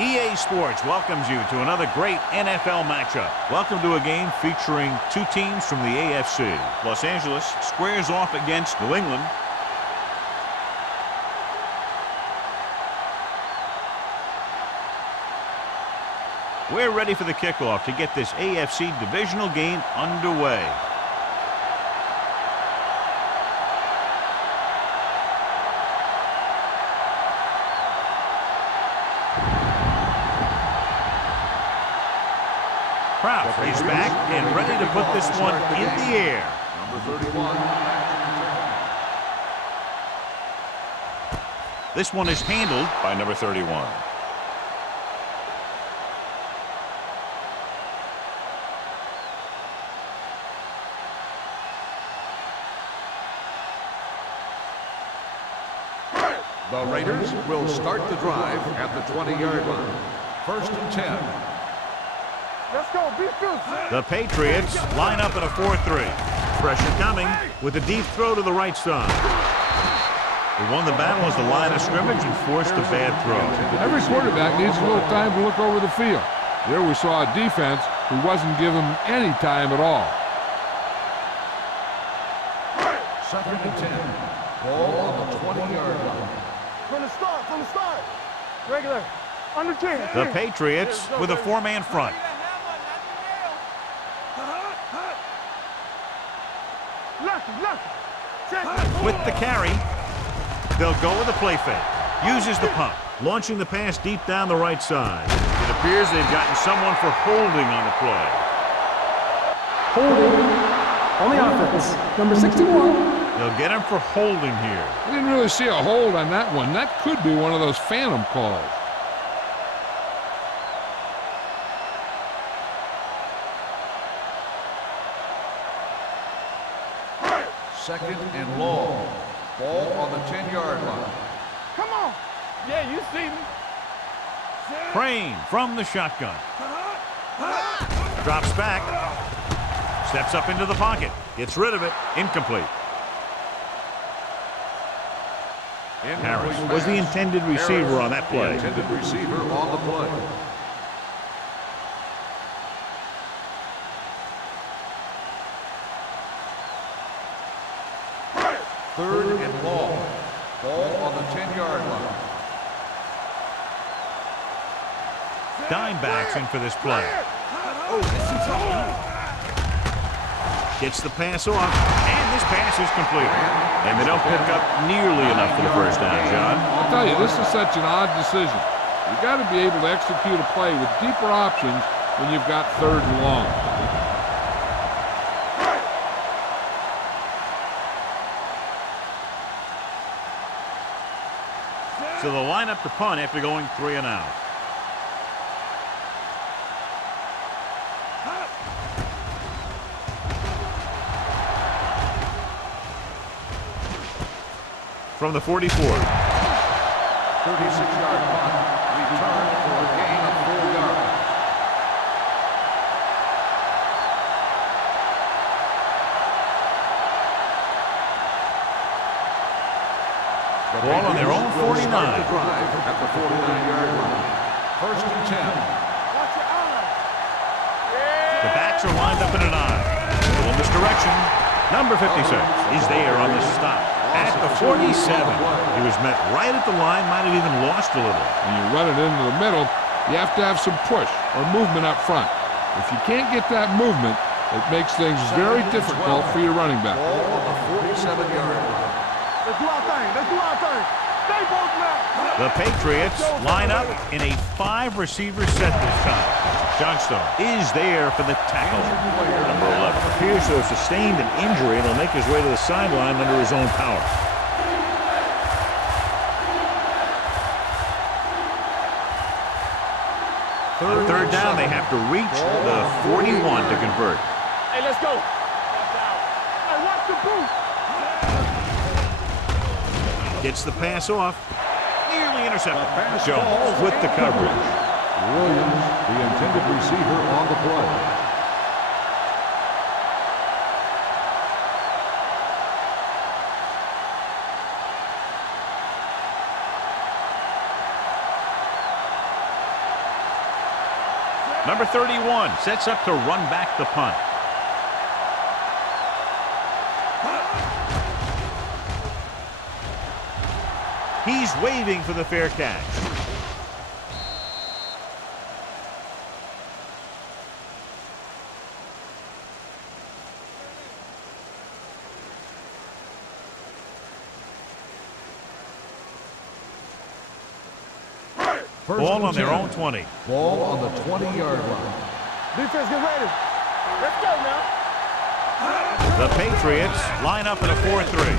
EA Sports welcomes you to another great NFL matchup. Welcome to a game featuring two teams from the AFC. Los Angeles squares off against New England. We're ready for the kickoff to get this AFC divisional game underway. Kraft is back and ready to put this one in the air. Number 31. This one is handled by number 31. The Raiders will start the drive at the 20-yard line. 1st and 10. Let's go, beat Goose. The Patriots line up in a 4-3. Pressure coming with a deep throw to the right side. They won the battle as the line of scrimmage and forced a bad throw. Every quarterback needs a little time to look over the field. There we saw a defense who wasn't given any time at all. 2nd and 10. Ball on the 20-yard line. From the start. Regular. Under 10. The Patriots with a four-man front. With the carry, they'll go with a play fake. Uses the pump, launching the pass deep down the right side. It appears they've gotten someone for holding on the play. Holding on the offense. Number 61. They'll get him for holding here. I didn't really see a hold on that one. That could be one of those phantom calls. Second and long. Ball on the 10-yard line. Come on. Yeah, you see me. Crane from the shotgun. Drops back. Steps up into the pocket. Gets rid of it. Incomplete. Harris was the intended receiver on that play. The intended receiver on the play. Third and long. Ball on the 10-yard line. Dime backs in for this play. Gets the pass off, and this pass is completed. And they don't pick up nearly enough for the first down, John. I'll tell you, this is such an odd decision. You've got to be able to execute a play with deeper options when you've got 3rd and long. So they'll line up to punt after going 3 and out. From the 44. 36-yard punt. Return for a gain of 4 yards. The Ball on their own 49. Start the drive at the 49-yard line. 1st and 10. Watch your eye. The backs are lined up in an eye. A little misdirection. Number 56 is there on the stop. At the 47. He was met right at the line, might have even lost a little. When you run it into the middle, you have to have some push or movement up front. If you can't get that movement, it makes things very difficult for your running back. Ball on the 47-yard line. Let's do our thing. Stay both now. The Patriots line up in a 5-receiver set this time. Johnstone is there for the tackle. Number 11 appears to have sustained an injury and will make his way to the sideline under his own power. Third down, they have to reach the 41 to convert. Hey, let's go. Hey, watch the boost. Gets the pass off. Nearly intercepted. Jones with the coverage. Williams, the intended receiver on the play. Number 31 sets up to run back the punt. He's waving for the fair catch. Ball on their own 20. Ball on the 20-yard line. Defense, get ready. Let's go now. The Patriots line up in a 4-3.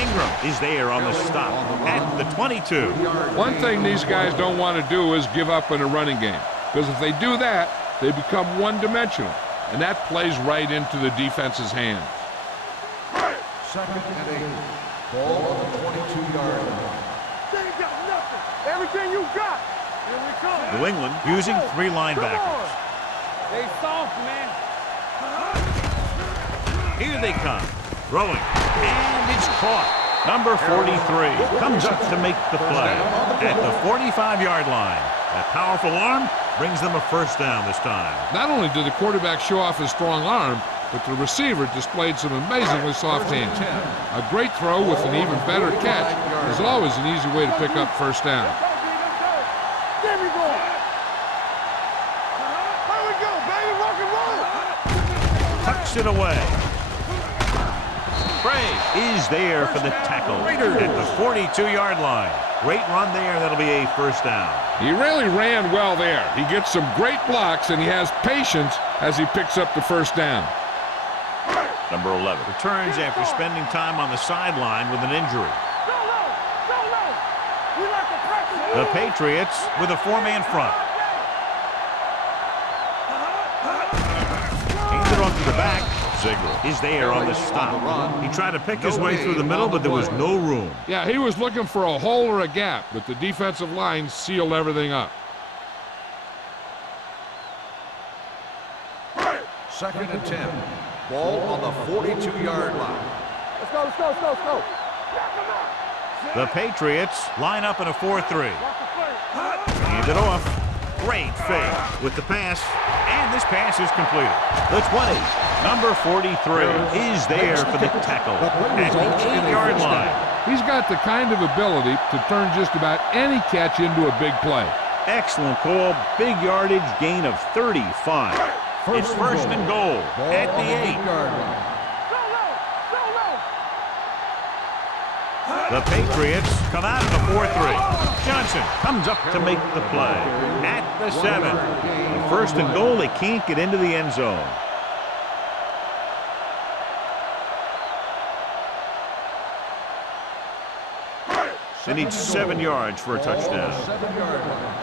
Ingram is there on the stop at the 22. One thing these guys don't want to do is give up in a running game, because if they do that, they become one-dimensional, and that plays right into the defense's hands. 2nd and 8. Ball on the 22-yard line. They ain't got nothing. Everything you got. Here we come. New England using 3 linebackers. They soft, man. Here they come. Throwing. And it's caught. Number 43 comes up to make the play at the 45-yard line. That powerful arm brings them a first down this time. Not only did the quarterback show off his strong arm, but the receiver displayed some amazingly soft hands. A great throw with an even better catch is always an easy way to pick up first down. There we go. Here we go, baby. Rock and roll. Tucks it away. Bray is there for the tackle at the 42-yard line. Great run there. That'll be a first down. He really ran well there. He gets some great blocks, and he has patience as he picks up the first down. Number 11 returns after spending time on the sideline with an injury. Go low. Go low. We like to practice. The Patriots with a 4-man front. Hands it off to the back. Ziegler is there on the stop. He tried to pick his way through the middle, but there was no room. Yeah, he was looking for a hole or a gap, but the defensive line sealed everything up. 2nd and 10. Ball on the 42-yard line. Let's go, let's go, let's go, let's go. The Patriots line up in a 4-3. Hand it off. Great fake with the pass, and this pass is completed. The 20, number 43, is there for the tackle at the 8-yard line. He's got the kind of ability to turn just about any catch into a big play. Excellent call. Big yardage, gain of 35. It's first and goal at the 8. The Patriots come out in a 4-3. Johnson comes up to make the play at the 7. And first and goal, they can't get into the end zone. They need 7 yards for a touchdown. 7-yard line.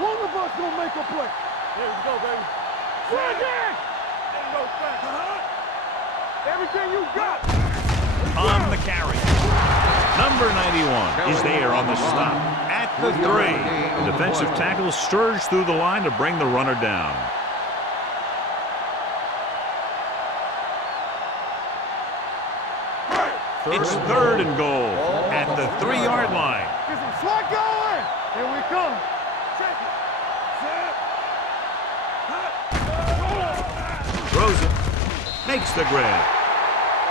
One of us gonna make a play. Here we go, baby. There you go, everything you got. On the carry. Number 91 is there on the stop at the 3. The defensive tackle surged through the line to bring the runner down. It's 3rd and goal at the 3-yard line. Get some slack going. Here we come. Check it. Throws it. Makes the grab.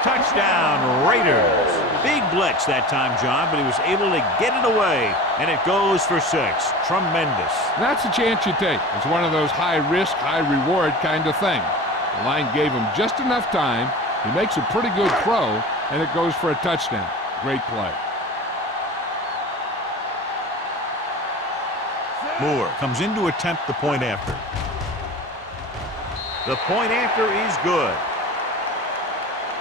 Touchdown, Raiders. Big blitz that time, John, but he was able to get it away, and it goes for 6. Tremendous. That's a chance you take. It's one of those high-risk, high-reward kind of things. The line gave him just enough time. He makes a pretty good throw, and it goes for a touchdown. Great play. Moore comes in to attempt the point after. The point after is good.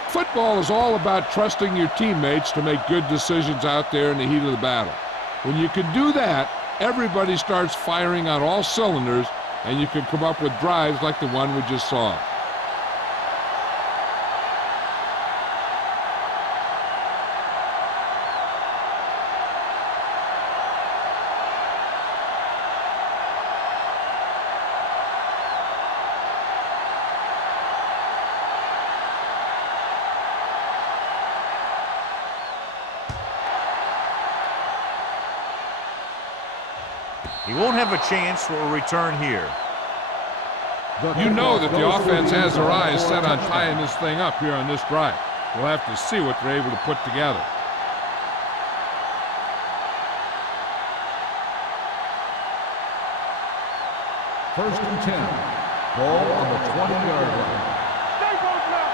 Football is all about trusting your teammates to make good decisions out there in the heat of the battle. When you can do that, everybody starts firing on all cylinders, and you can come up with drives like the one we just saw. He won't have a chance for a return here. You know that the offense has their eyes set on tying this thing up here on this drive. We'll have to see what they're able to put together. First and 10. Ball on the 20-yard line. Stay close now.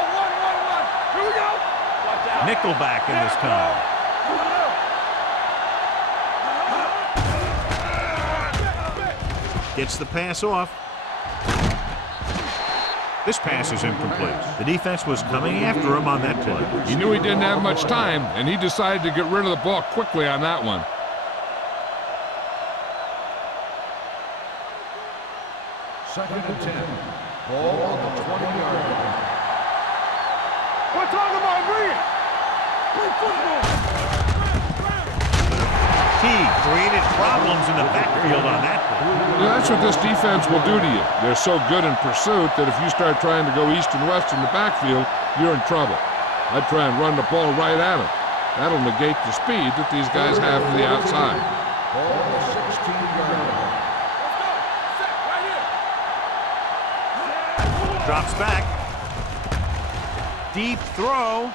Oh, one. Here we go. Watch out. Nickelback in this time. Gets the pass off. This pass is incomplete. The defense was coming after him on that play. He knew he didn't have much time, and he decided to get rid of the ball quickly on that one. Second and 10. Ball on the 20-yard line. We're talking about agreeing. Play football. He created problems in the backfield on that play. You know, that's what this defense will do to you. They're so good in pursuit that if you start trying to go east and west in the backfield, you're in trouble. I'd try and run the ball right at them. That'll negate the speed that these guys have to the outside. Ball on the 16-yard line. Drops back. Deep throw.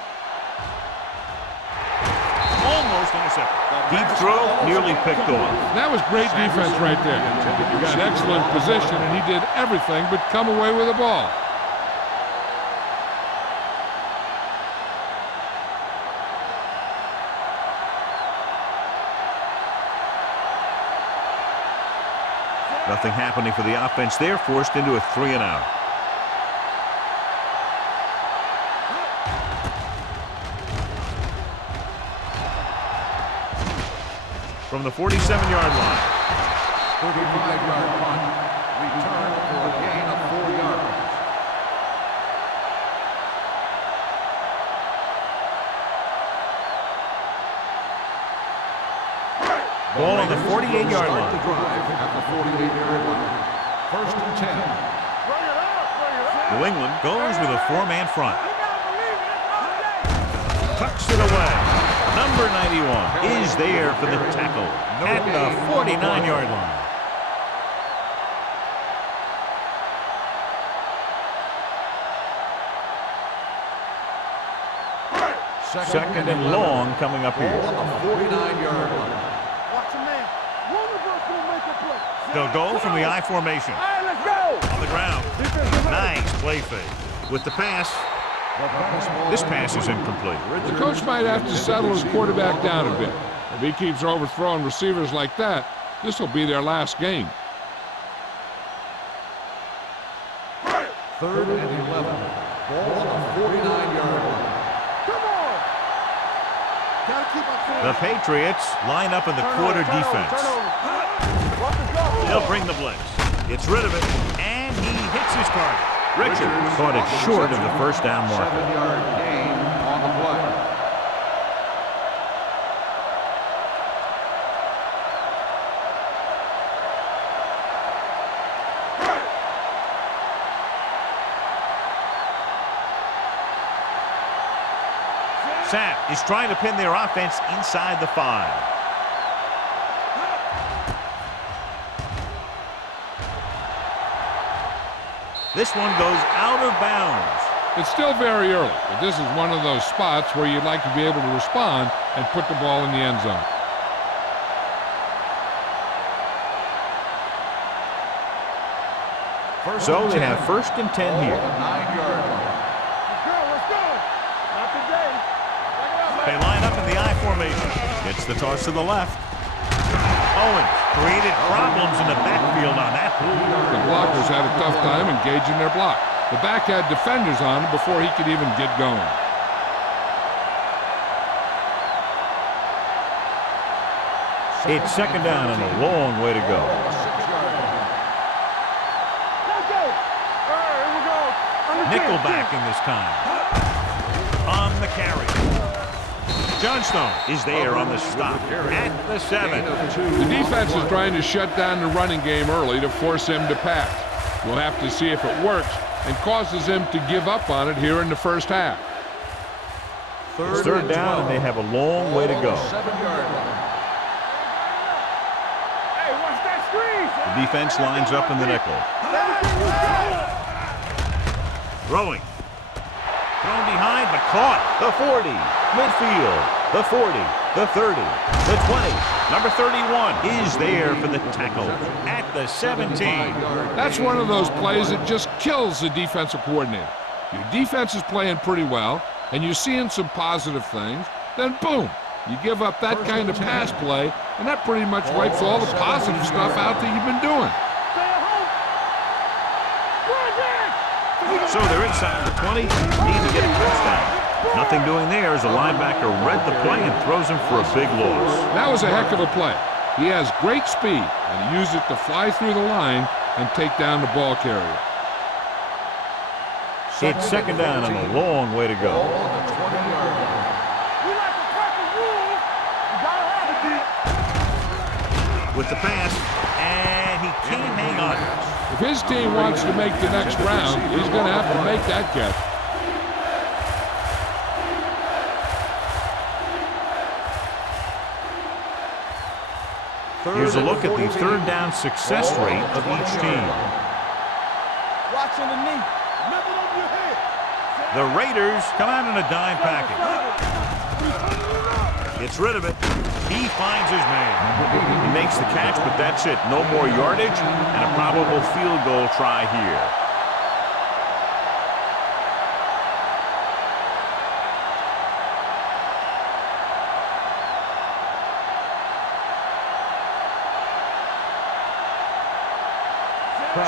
Almost intercepted. Deep throw, nearly picked off. That was great defense right there. He got excellent position, and he did everything but come away with the ball. Nothing happening for the offense there, forced into a 3-and-out. From the 47-yard line. 35-yard punt. Return for a gain of 4 yards. Ball on the 48-yard line. The drive at the 48-yard line. First and 10. New England goes with a 4-man front. Tucks it away. Number 91 is there for the tackle at the 49-yard line. Second and long coming up here. On the 49-yard line. Watch him, man. One of us will make a play. They'll go from the I formation. All right, let's go. On the ground. Nice play fake. With the pass, this pass is incomplete. The coach might have to settle his quarterback down a bit. If he keeps overthrowing receivers like that, this will be their last game. Third and 11. Ball on the 49-yard line. Come on. Gotta keep up. The Patriots line up in the quarter defense. They'll bring the blitz. Gets rid of it, and he hits his target. Richards caught it short of the first down marker. 7-yard gain on the play. Sapp is trying to pin their offense inside the 5. This one goes out of bounds. It's still very early, but this is one of those spots where you'd like to be able to respond and put the ball in the end zone. So they have first and 10 here. 9-yard line. Let's go. Not today. They line up in the I formation. Gets the toss to the left. Owens created problems in the backfield on that. The blockers had a tough time engaging their block. The back had defenders on him before he could even get going. It's second down and a long way to go. Nickelback in this time. On the carry. Johnstone is there on the stop at the 7. The defense is trying to shut down the running game early to force him to pass. We'll have to see if it works and causes him to give up on it here in the first half. It's third down, and they have a long way to go. 7-yard line. Hey, watch that screen. The defense lines up in the nickel. There we Throwing. Thrown behind, but caught. The 40. Midfield. The 40. The 30. The 20. Number 31 is there for the tackle at the 17. That's one of those plays that just kills the defensive coordinator. Your defense is playing pretty well, and you're seeing some positive things. Then, boom, you give up that kind of pass play, and that pretty much wipes all the positive stuff out that you've been doing. So they're inside the 20, need to get a touchdown. Nothing doing there as the linebacker read the play and throws him for a big loss. That was a heck of a play. He has great speed, and he used it to fly through the line and take down the ball carrier. It's second down and a long way to go. With the pass, and he can't hang on. If his team wants to make the next round, he's going to have to make that catch. Here's a look at the third down success rate of each team. Watch underneath. Never over your head. The Raiders come out in a dime package. Gets rid of it. He finds his man. He makes the catch, but that's it. No more yardage and a probable field goal try here.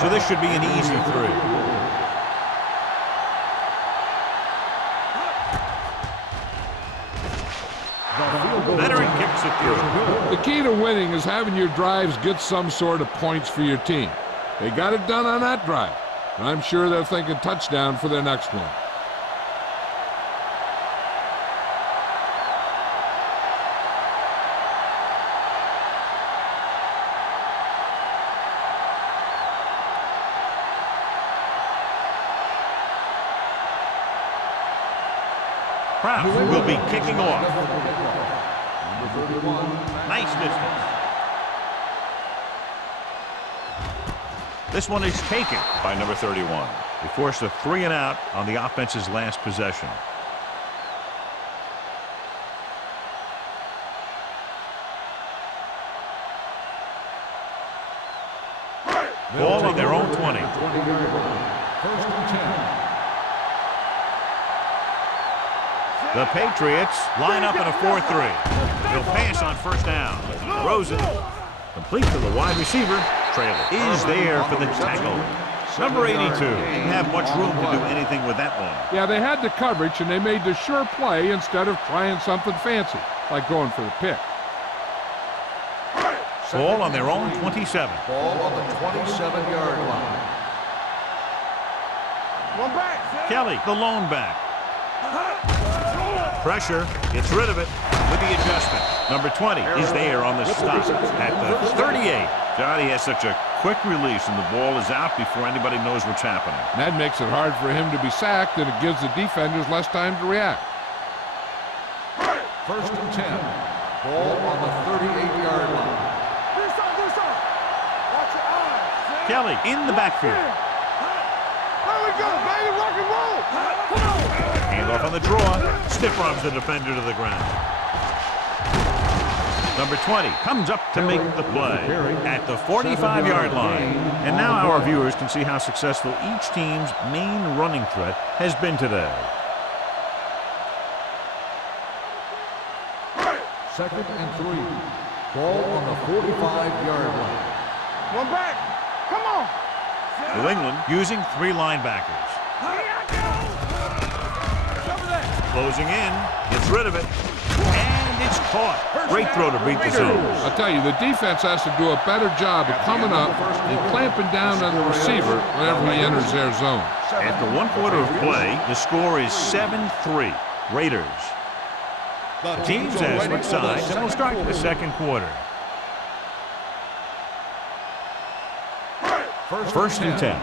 So this should be an easy three. Veteran kicks it through. The key to winning is having your drives get some sort of points for your team. They got it done on that drive, and I'm sure they're thinking touchdown for their next one. Kraft will be kicking off. Nice distance. This one is taken by number 31. They forced a 3-and-out on the offense's last possession. Ball on their own 20. First and 10. The Patriots line up in a 4-3. They'll pass on first down. Rosen, complete to the wide receiver. Trailer is there for the tackle. Number 82 didn't have much room to do anything with that one. Yeah, they had the coverage, and they made the sure play instead of trying something fancy, like going for the pick. Ball on their own 27. Ball on the 27-yard line. One back. Kelly, the lone back. Pressure, gets rid of it with the adjustment. Number 20 is there on the stop at the 38. Johnny has such a quick release, and the ball is out before anybody knows what's happening. And that makes it hard for him to be sacked, and it gives the defenders less time to react. First and 10. Ball on the 38-yard line. Do something. Watch your eyes. Kelly in the backfield. There we go, baby. Rock and roll. Come on. Handoff on the draw. Stiff arms the defender to the ground. Number 20 comes up to make the play at the 45-yard line. And now our viewers can see how successful each team's main running threat has been today. Second and 3. Ball on the 45-yard line. One back. Come on. New England using 3 linebackers. Closing in, gets rid of it, and it's caught. Great throw to beat the zone. I'll tell you, the defense has to do a better job of coming up and clamping down on the receiver whenever he enters their zone. After 1 quarter of play, the score is 7-3. Raiders. The teams have switched sides, and we'll start the second quarter. First and 10.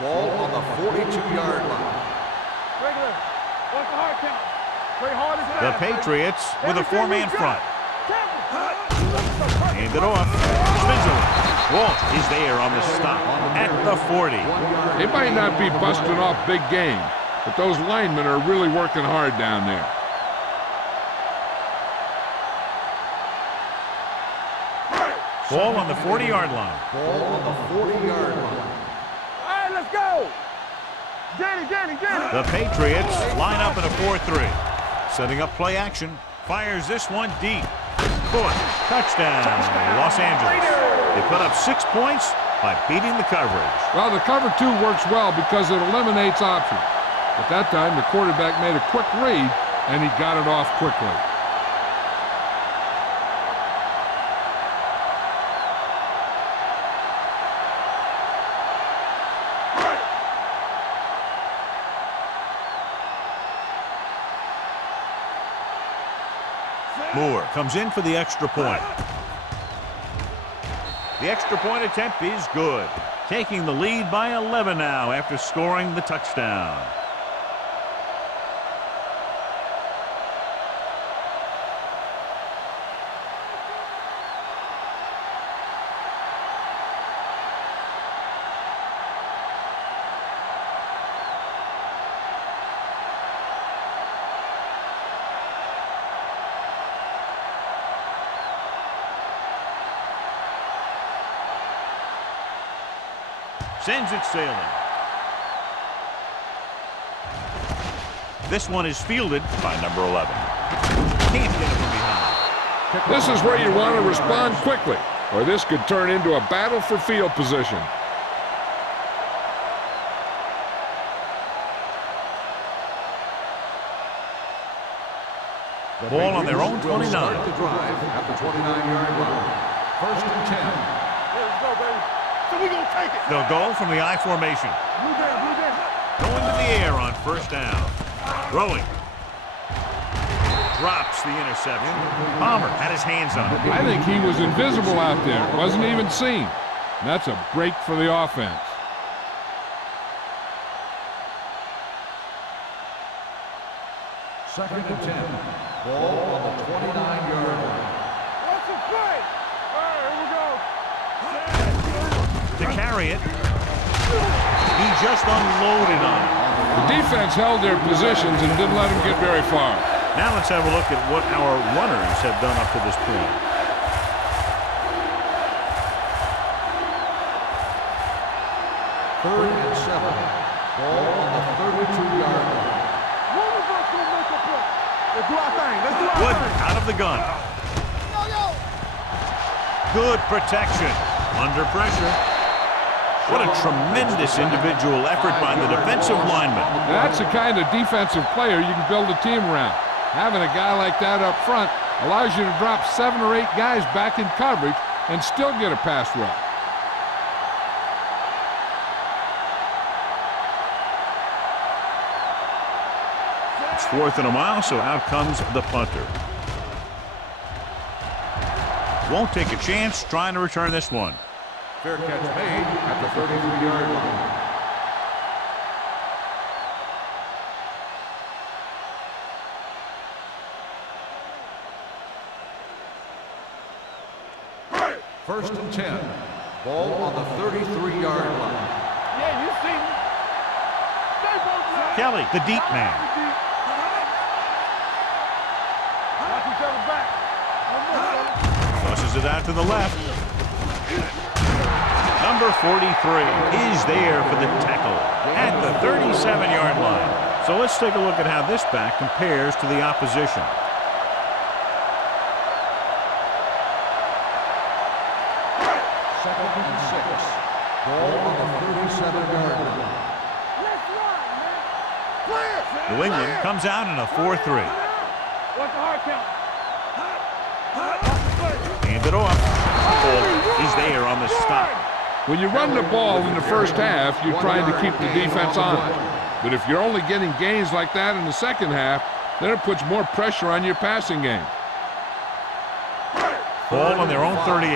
Ball on the 42-yard line. Regular. What's the hard count? Play hard as The Patriots with a 4-man front. Careful. Hand it off. Spins it. Walt is there on the stop at the 40. They might not be busting off big game, but those linemen are really working hard down there. Ball on the 40-yard line. Ball on the 40-yard line. All right, let's go. Get it. The Patriots line up in a 4-3. Setting up play action. Fires this one deep. Caught. Touchdown, Los Angeles. They put up 6 points by beating the coverage. Well, the cover 2 works well because it eliminates options. At that time, the quarterback made a quick read, and he got it off quickly. Moore comes in for the extra point. The extra point attempt is good. Taking the lead by 11 now after scoring the touchdown. Sends it sailing. This one is fielded by number 11. Can't get it from behind. This is where you want to respond quickly, or this could turn into a battle for field position. Ball on their own 29. Start the drive at the 29-yard line. First and 10. Let's go, baby. So we gonna take it. They'll go from the I formation. Blue down. Going to the air on first down. Throwing. Drops the interception. Palmer had his hands on it. I think he was invisible out there. Wasn't even seen. And that's a break for the offense. Second and 10. Ball on the 29-yard line. What's the play? All right, here we go. To carry it. He just unloaded on it. The defense held their positions and didn't let them get very far. Now let's have a look at what our runners have done up to this point. Third and 7. Ball on the 32-yard line. One of us gonna make a play. Let's do our thing. Let's do our Wood thing. out of the gun. Good protection. Under pressure. What a tremendous individual effort by the defensive lineman. That's the kind of defensive player you can build a team around. Having a guy like that up front allows you to drop 7 or 8 guys back in coverage and still get a pass rush. It's 4th and a mile, so out comes the punter. Won't take a chance trying to return this one. Fair catch made at the 33-yard line. First and 10. Ball on the 33-yard line. Yeah, you see me. Stay both. Kelly, the deep man. Watch each other back. One more, Kelly. Tosses it out to the left. Number 43 is there for the tackle at the 37-yard line. So let's take a look at how this back compares to the opposition. Second and 6. Ball on the 37-yard line. Let's run, man. Clear. New England comes out in a 4-3. Watch the hard count. Hand it off. Ball is there on the stop. When you run the ball in the first half, you're trying to keep the defense on it. But if you're only getting gains like that in the second half, then it puts more pressure on your passing game. Ball on their own 38.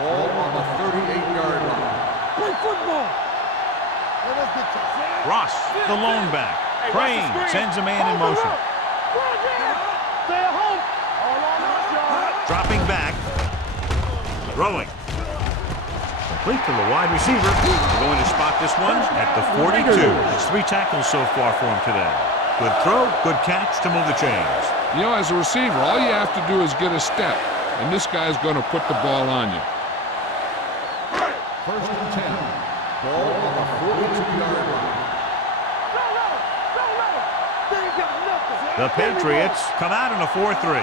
Ball on the 38-yard line. Play football. Let's get you. Ross, the lone back. Crane sends a man in motion. Stay at home. All on us, y'all. Dropping back. Throwing. Complete to the wide receiver. We're going to spot this one at the 42. It's 3 tackles so far for him today. Good throw, good catch to move the chains. You know, as a receiver, all you have to do is get a step, and this guy's going to put the ball on you. First and 10. Ball on the 42-yard line. The Patriots come out in a 4-3.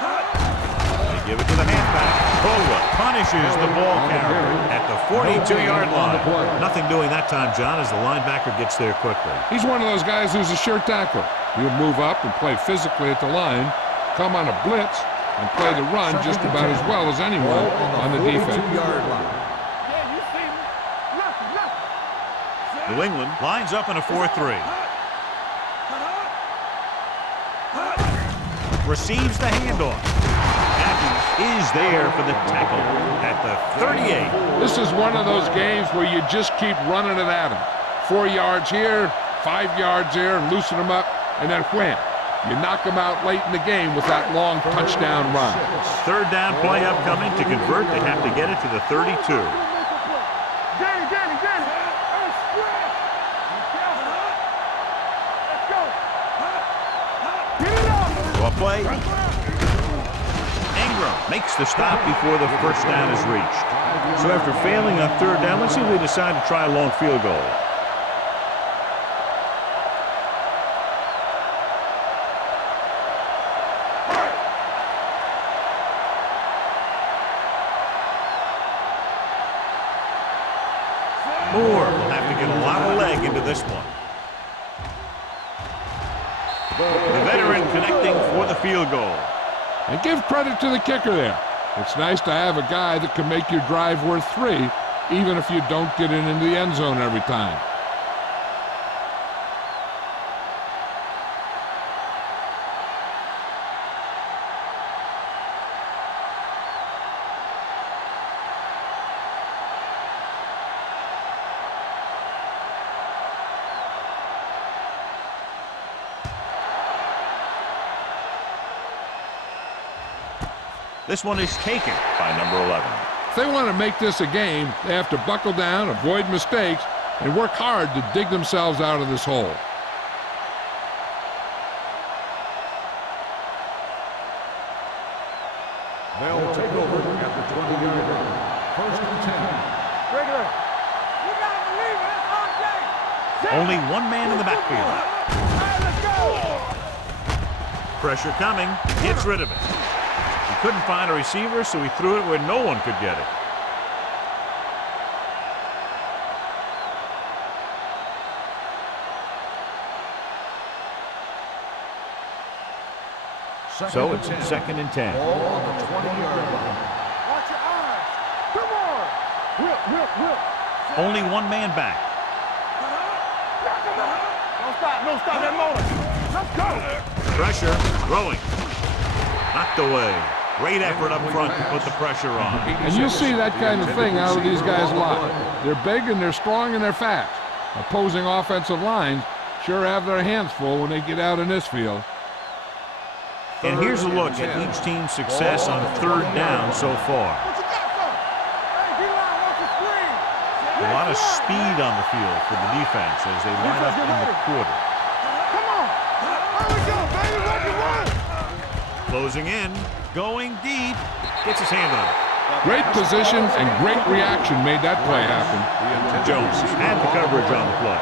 They give it to the halfback. Bola punishes the ball carrier at the 42-yard line. Nothing doing that time, John, as the linebacker gets there quickly. He's one of those guys who's a sure tackler. He'll move up and play physically at the line, come on a blitz, and play the run just about as well as anyone on the defense. New England lines up in a 4-3. Receives the handoff. Matthews is there for the tackle at the 38. This is one of those games where you just keep running it at him. 4 yards here, 5 yards there, and loosen them up, and then wham. You knock them out late in the game with that long touchdown run. Third down play upcoming. To convert, they have to get it to the 32. Play. Ingram makes the stop before the first down is reached. So after failing on third down, let's see if they decide to try a long field goal. Moore will have to get a lot of leg into this one. The veteran connecting for the field goal. And give credit to the kicker there. It's nice to have a guy that can make your drive worth 3, even if you don't get it into the end zone every time. This one is taken by number 11. If they want to make this a game, they have to buckle down, avoid mistakes, and work hard to dig themselves out of this hole. They'll take over at the 20-yard line. First and 10. Regular. You gotta believe it. It's our day. Only one man in the backfield. All right, let's go. Pressure coming. Gets rid of it. He couldn't find a receiver, so he threw it where no one could get it. So it's second and 10. Ball on the 20-yard line. Watch your eyes. Come on. Whip. Only one man back. Don't stop that motor. Let's go. Pressure. Throwing. Knocked away. Great effort up front to put the pressure on. And you'll see that kind of thing out of these guys a lot. They're big and they're strong and they're fast. Opposing offensive lines sure have their hands full when they get out in this field. And here's a look at each team's success on third down so far. What you got, son? Hey, D-line, watch the screen. A lot of speed on the field for the defense as they line up in the quarter. Come on. Here we go, baby. What you want? Closing in, going deep, gets his hand on it. Great position and great reaction made that play happen. Jones had the coverage on the play.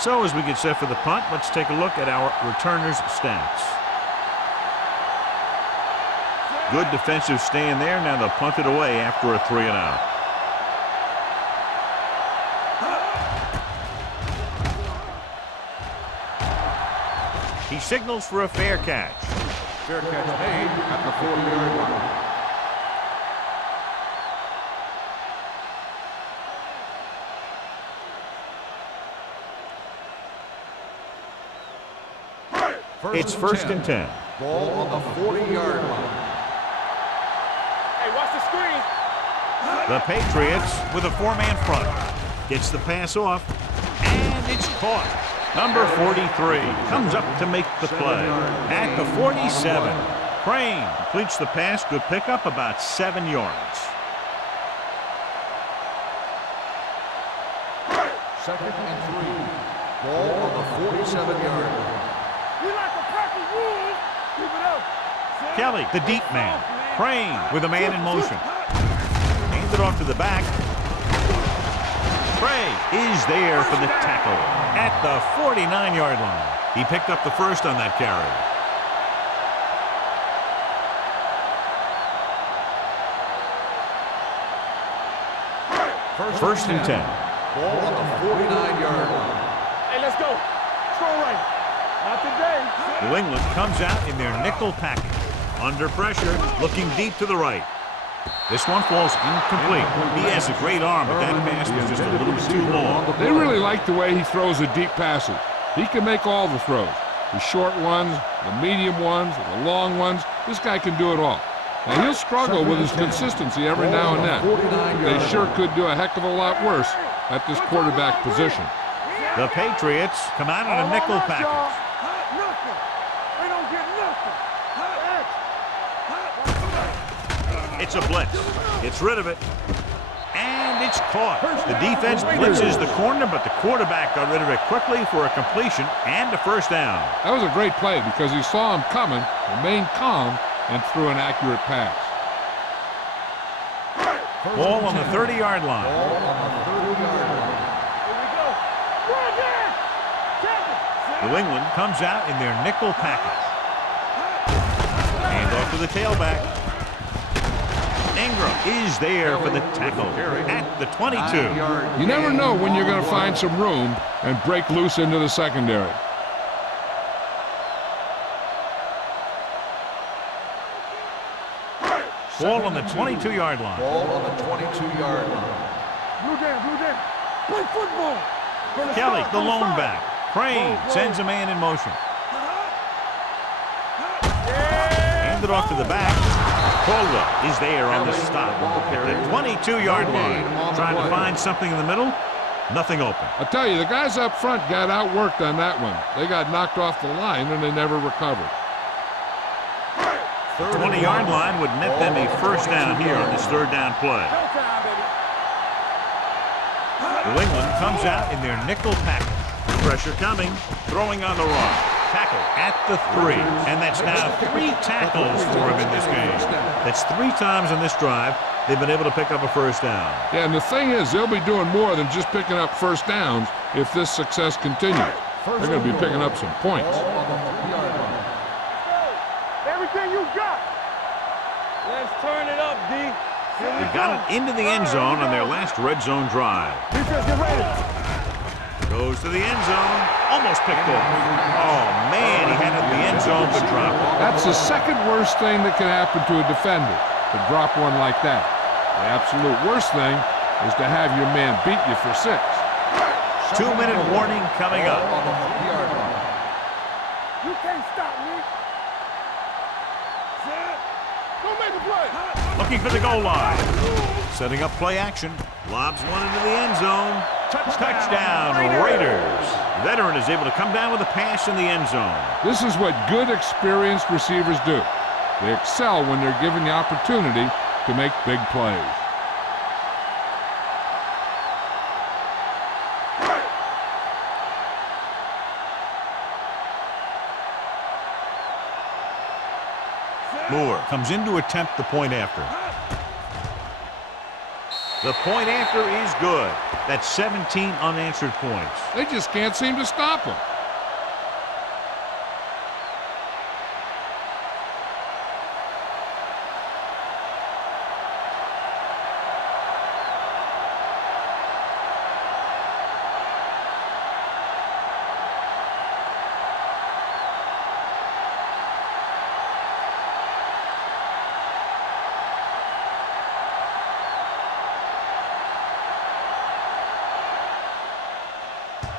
So as we get set for the punt, let's take a look at our returners' stats. Good defensive stand there. Now they'll punt it away after a 3-and-out. He signals for a fair catch. Fair catch made at the 40-yard line. It's first and 10. Ball on the 40-yard line. Hey, watch the screen. The Patriots with a 4-man front. Gets the pass off, and it's caught. Number 43 comes up to make the play. At the 47, Crane completes the pass. Good pickup, about 7 yards. Second and 3. Ball on the 47-yard line. We like a pack of wolves. Keep it up. Kelly, the deep man. Crane with a man in motion. Hands it off to the back. Craig is there for the tackle at the 49-yard line. He picked up the first on that carry. First and 10. Ball on the 49-yard line. Hey, let's go. Strong right. Not today. New England comes out in their nickel package. Under pressure, looking deep to the right. This one falls incomplete. He has a great arm, but that pass was just a little bit too long. They really like the way he throws the deep passes. He can make all the throws. The short ones, the medium ones, the long ones. This guy can do it all. Now, he'll struggle with his consistency every now and then. They sure could do a heck of a lot worse at this quarterback position. The Patriots come out in a nickel package. Nothing. They don't get nothing. It's a blitz. It's rid of it. And it's caught. The defense blitzes the corner, but the quarterback got rid of it quickly for a completion and a first down. That was a great play because he saw him coming, remained calm, and threw an accurate pass. Ball on the 30-yard line. Ball on the 30-yard line. Here we go. Run there. New England comes out in their nickel package. Hand off to the tailback. Ingram is there for the tackle at the 22. You never know when you're going to find some room and break loose into the secondary. Ball on the 22-yard line. Ball on the 22-yard line. Blue down. Play football. Kelly, the lone back. Crane sends a man in motion. Hand it off to the back. Caldwell is there on the stop at the 22-yard line. Trying to find something in the middle. Nothing open. I tell you, the guys up front got outworked on that one. They got knocked off the line and they never recovered. 20-yard line would net them a first down here on this third down play. New England comes out in their nickel package. Pressure coming, throwing on the run. Tackle at the 3, and that's now 3 tackles for him in this game. That's 3 times on this drive they've been able to pick up a first down. Yeah, and the thing is, they'll be doing more than just picking up first downs if this success continues. They're going to be picking up some points. Everything you got. Let's turn it up, D. They got it into the end zone on their last red zone drive. Defense, get ready. Goes to the end zone. Almost picked off. Oh, man, he had it in the end zone but dropped it. That's the second worst thing that can happen to a defender, to drop one like that. The absolute worst thing is to have your man beat you for 6. 2-minute warning coming up. On the 3-yard line. You can't stop me. Don't make a play. Looking for the goal line. Setting up play action. Lobs one into the end zone. Touchdown, Raiders. Veteran is able to come down with a pass in the end zone. This is what good, experienced receivers do. They excel when they're given the opportunity to make big plays. Moore comes in to attempt the point after. The point after is good. That's 17 unanswered points. They just can't seem to stop him.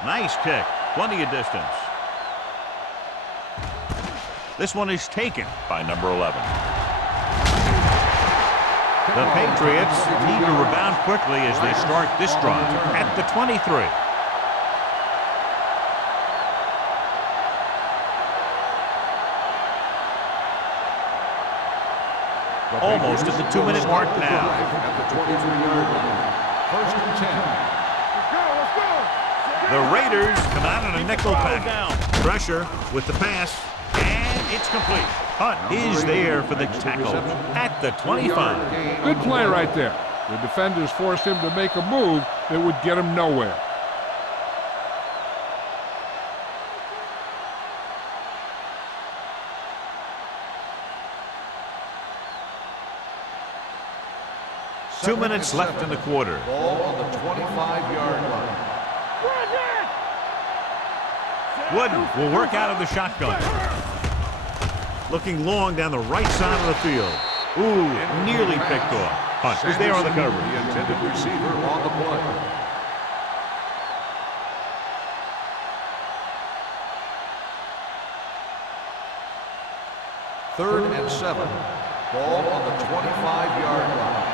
Nice kick. Plenty of distance. This one is taken by number 11. The Patriots need to rebound quickly as they start this drive at the 23. almost at the 2-minute mark now. At the 23-yard line. First and 10. Let's go. The Raiders come out on a nickel pack. Pressure with the pass, and it's complete. Hunt is there for the tackle at the 25. Good play right there. The defenders forced him to make a move that would get him nowhere. Two minutes left in the quarter. Ball on the 25-yard line. Wooden will work out of the shotgun. Looking long down the right side of the field. Ooh, nearly picked off. Hunt is there on the cover. The intended receiver on the play. Third and 7. Ball on the 25-yard line.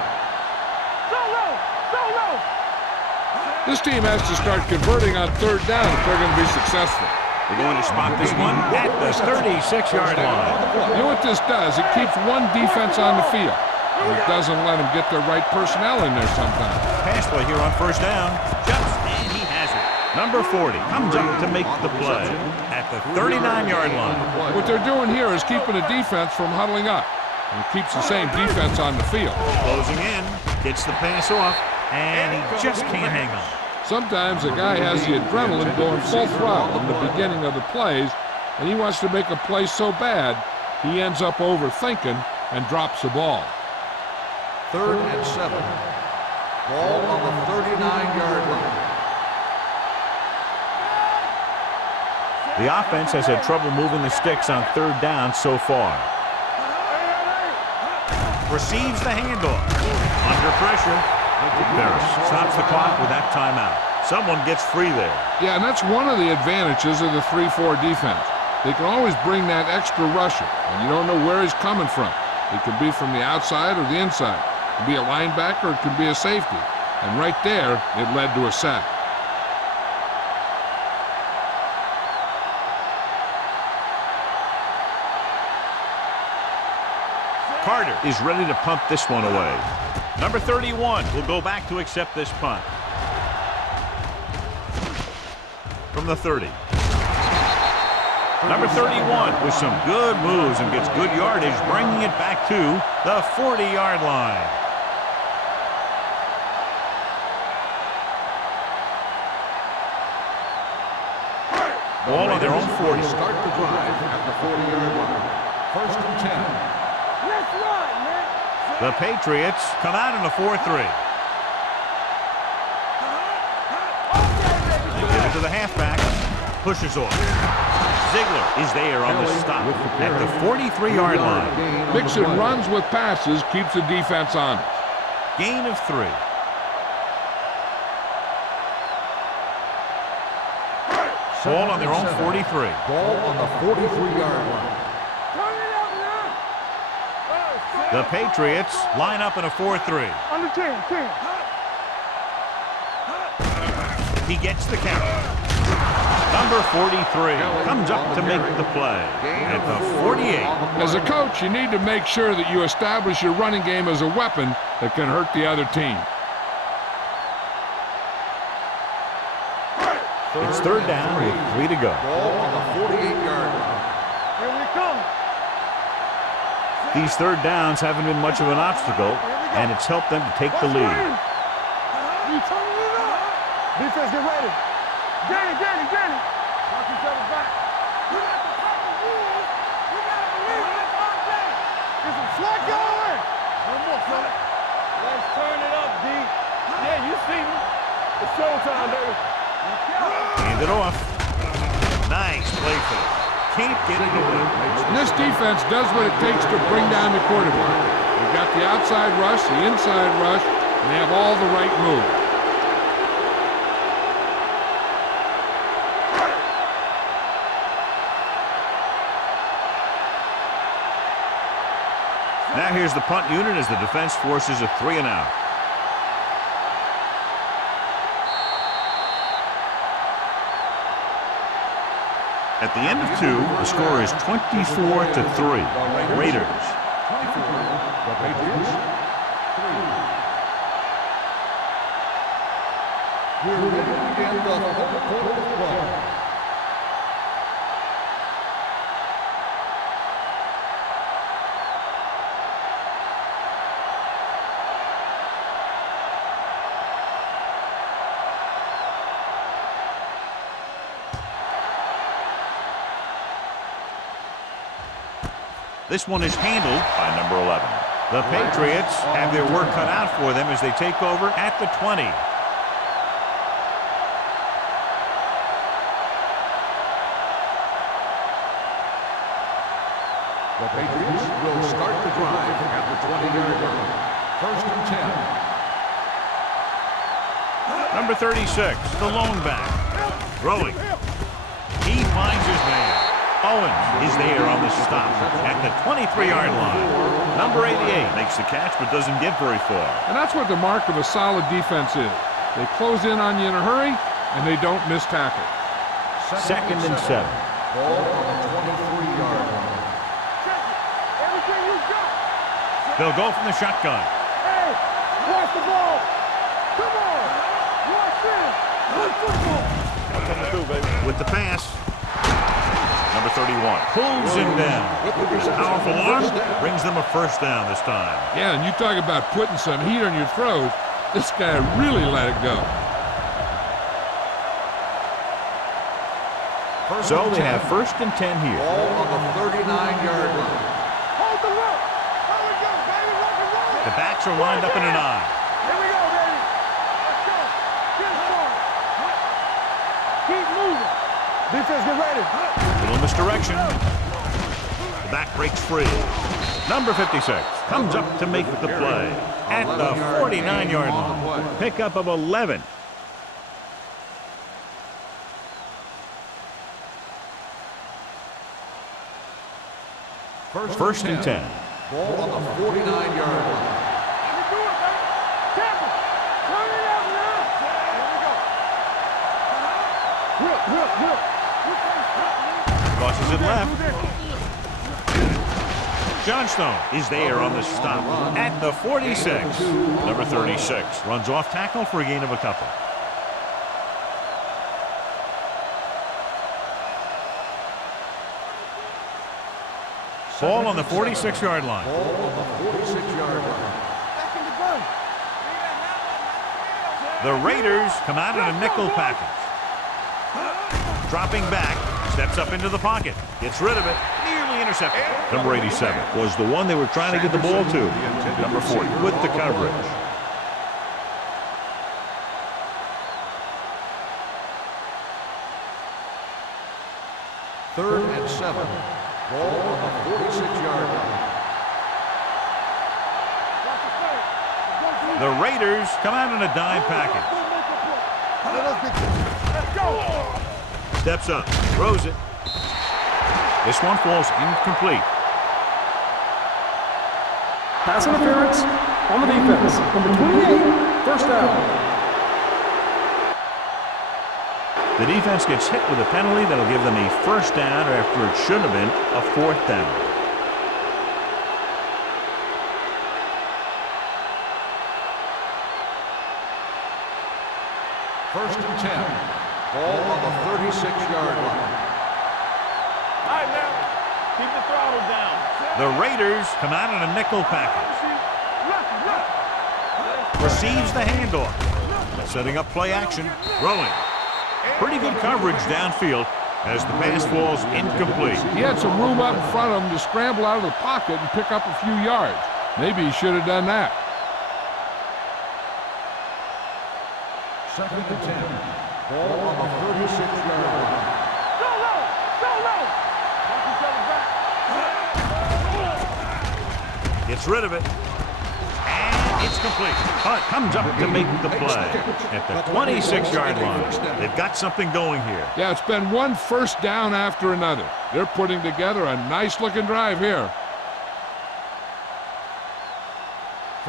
This team has to start converting on third down if they're going to be successful. They're going to spot this one at the 36-yard line. You know what this does? It keeps one defense on the field. And it doesn't let them get the right personnel in there sometimes. Pass play here on first down. Jumps, and he has it. Number 40 comes up to make the play at the 39-yard line. What they're doing here is keeping the defense from huddling up. And it keeps the same defense on the field. Closing in, gets the pass off, and he just can't hang on. Sometimes a guy has the adrenaline going full throttle in the beginning of the plays, and he wants to make a play so bad, he ends up overthinking and drops the ball. Third and 7. Ball on the 39-yard line. The offense has had trouble moving the sticks on third down so far. Receives the handoff. Under pressure. Barris stops the clock with that timeout. Someone gets free there. Yeah, and that's one of the advantages of the 3-4 defense. They can always bring that extra rusher, and you don't know where he's coming from. It could be from the outside or the inside. It could be a linebacker, it could be a safety. And right there, it led to a sack. Carter is ready to punt this one away. Number 31 will go back to accept this punt. From the 30. Number 31 with some good moves and gets good yardage, bringing it back to the 40-yard line. Ball on their own 40. Start the drive at the 40-yard line. First and 10. Let's run, man. The Patriots come out in a 4-3. They give it to the halfback. Pushes off. Ziegler is there on the stop at the 43-yard line. Mixon runs with passes, keeps the defense honest. Gain of 3. Ball on their own 43. Ball on the 43-yard line. Turn it up now. The Patriots line up in a 4-3. Under 10, 10. He gets the count. Number 43 comes up to make the play at the 48. As a coach, you need to make sure that you establish your running game as a weapon that can hurt the other team. It's third down with 3 to go. Ball on the 48-yard line. Here we come. These third downs haven't been much of an obstacle, and it's helped them to take the lead. You turning it up. Defense, get ready. Danny. Knock each other back. We got the proper rules. We got to believe in this all day. Get some slack going. One more, fella. Let's turn it up, D. Yeah, you see me. It's showtime, baby. Hand it off. Nice play fake. Can't get it away. And this defense does what it takes to bring down the quarterback. They've got the outside rush, the inside rush, and they have all the right moves. Now here's the punt unit as the defense forces a 3-and-out. At the end of 2, the score is 24-3. Raiders the Patriots 3. We're ready to begin the third quarter of play. This one is handled by number 11. The Patriots have their work cut out for them as they take over at the 20. The Patriots will start the drive at the 20-yard line. First and 10. Number 36, the lone back. Throwing. He finds his man. Owens is there on the stop at the 23-yard line. Number 88 makes the catch but doesn't get very far. And that's what the mark of a solid defense is. They close in on you in a hurry, and they don't miss tackle. Second and 7. Ball on the 23-yard line. Everything you got. They'll go from the shotgun. Hey, watch the ball. Come on. Watch this. Good football. With the pass. Number 31 pulls him down. His powerful arm brings them a first down this time. Yeah, and you talk about putting some heat on your throws. This guy really let it go. So they have first and 10 here. Ball on the 39-yard line. Hold the rope. How we go, baby? Rock and roll. The backs are lined up in an eye. Here we go, baby. Let's go. Get started. Keep moving. Defense, get ready. Little misdirection. The back breaks free. Number 56 comes up to make the play at the 49-yard line. Pickup of 11. First and 10. Ball on the 49-yard line. Let me do it, baby. Tampa. Turn it out now. Here we go. Whip. Crosses it left. Johnstone is there on the stop at the 46. Number 36 runs off tackle for a gain of a couple. Ball on the 46-yard line. Ball on the 46-yard line. Back in the gun. The Raiders come out in a nickel package. Dropping back, steps up into the pocket, gets rid of it, nearly intercepted. Number 87 was the one they were trying to get the ball to. Number 40 with the coverage. Third and 7. Ball on the 46-yard line. The Raiders come out in a dime package. Let's go. Steps up, throws it. This one falls incomplete. Pass interference on the defense. Number 28, first down. The defense gets hit with a penalty that'll give them a first down after it should have been a fourth down. First and 10. Ball on the 36-yard line. All right, now. Keep the throttle down. The Raiders come out in a nickel package. Receives the handoff. Setting up play action. Throwing. Pretty good coverage downfield as the pass falls incomplete. He had some room up in front of him to scramble out of the pocket and pick up a few yards. Maybe he should have done that. Second and 10. Ball on the 36-yard line. Go low. Watch each other back. Gets rid of it. And it's complete. Hunt comes up to make the play at the 26-yard line. They've got something going here. Yeah, it's been one first down after another. They're putting together a nice-looking drive here.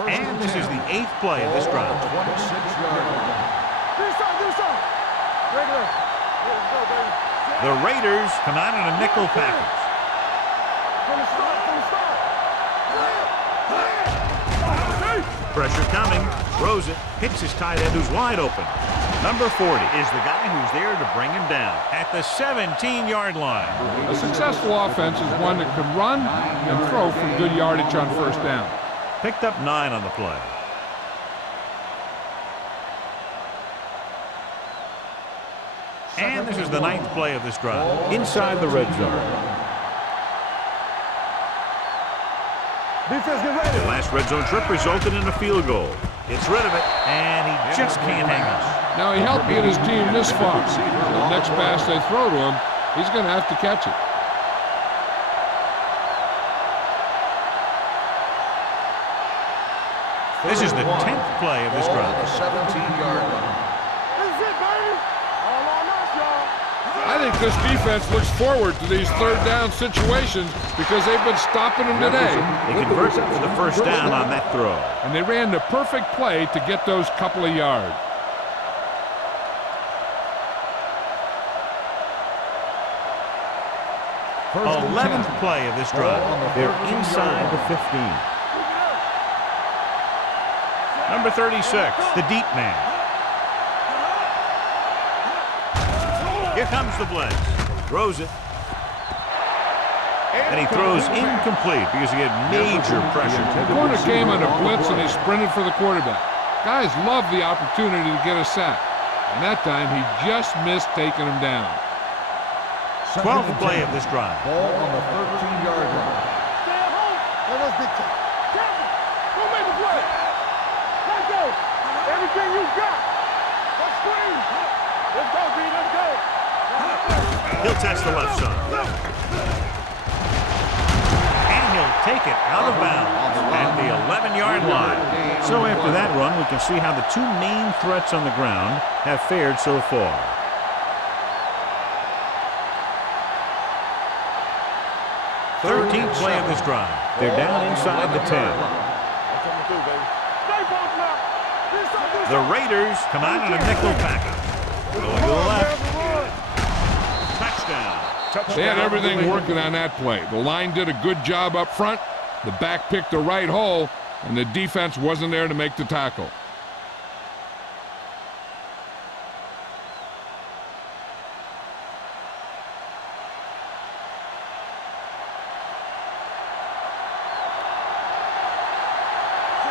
And this is the 8th play of this drive. 26-yard line. Do something. Regular. Let's go, baby. The Raiders come out in a nickel package. From the start. Pressure coming. Throws it. Hits his tight end who's wide open. Number 40 is the guy who's there to bring him down at the 17-yard line. A successful offense is one that can run and throw for good yardage on first down. Picked up 9 on the play. And this is the 9th play of this drive. Inside the red zone. Defense, get ready. The last red zone trip resulted in a field goal. Gets rid of it, and he just can't hang us. Now, he helped get his team this far. So the next pass they throw to him, he's going to have to catch it. This is the 10th play of this drive. The 17-yard line. This is it, baby. All on us, y'all. I think this defense looks forward to these third down situations because they've been stopping them today. They convert it for the first down on that throw. And they ran the perfect play to get those couple of yards. First and 11th 10. play of this drive. They're inside the 15. Number 36, the deep man. Here comes the blitz. Throws it. And he throws incomplete because he had major pressure. The corner came on a blitz and he sprinted for the quarterback. Guys love the opportunity to get a sack. And that time he just missed taking him down. 12th play of this drive. Ball on the 13-yard line. Stay at home. Let us dictate. Captain, go make the play. Let's go. Everything you got. Let's scream. Let's go, B. Let's go. He'll test the left side. And he'll take it out of bounds at the 11-yard line. So after that run, we can see how the two main threats on the ground have fared so far. 13th play of this drive. They're down inside the 10. The Raiders come out in a nickel package. Going to the left. Touchdown. They had everything working on that play. The line did a good job up front. The back picked the right hole, and the defense wasn't there to make the tackle.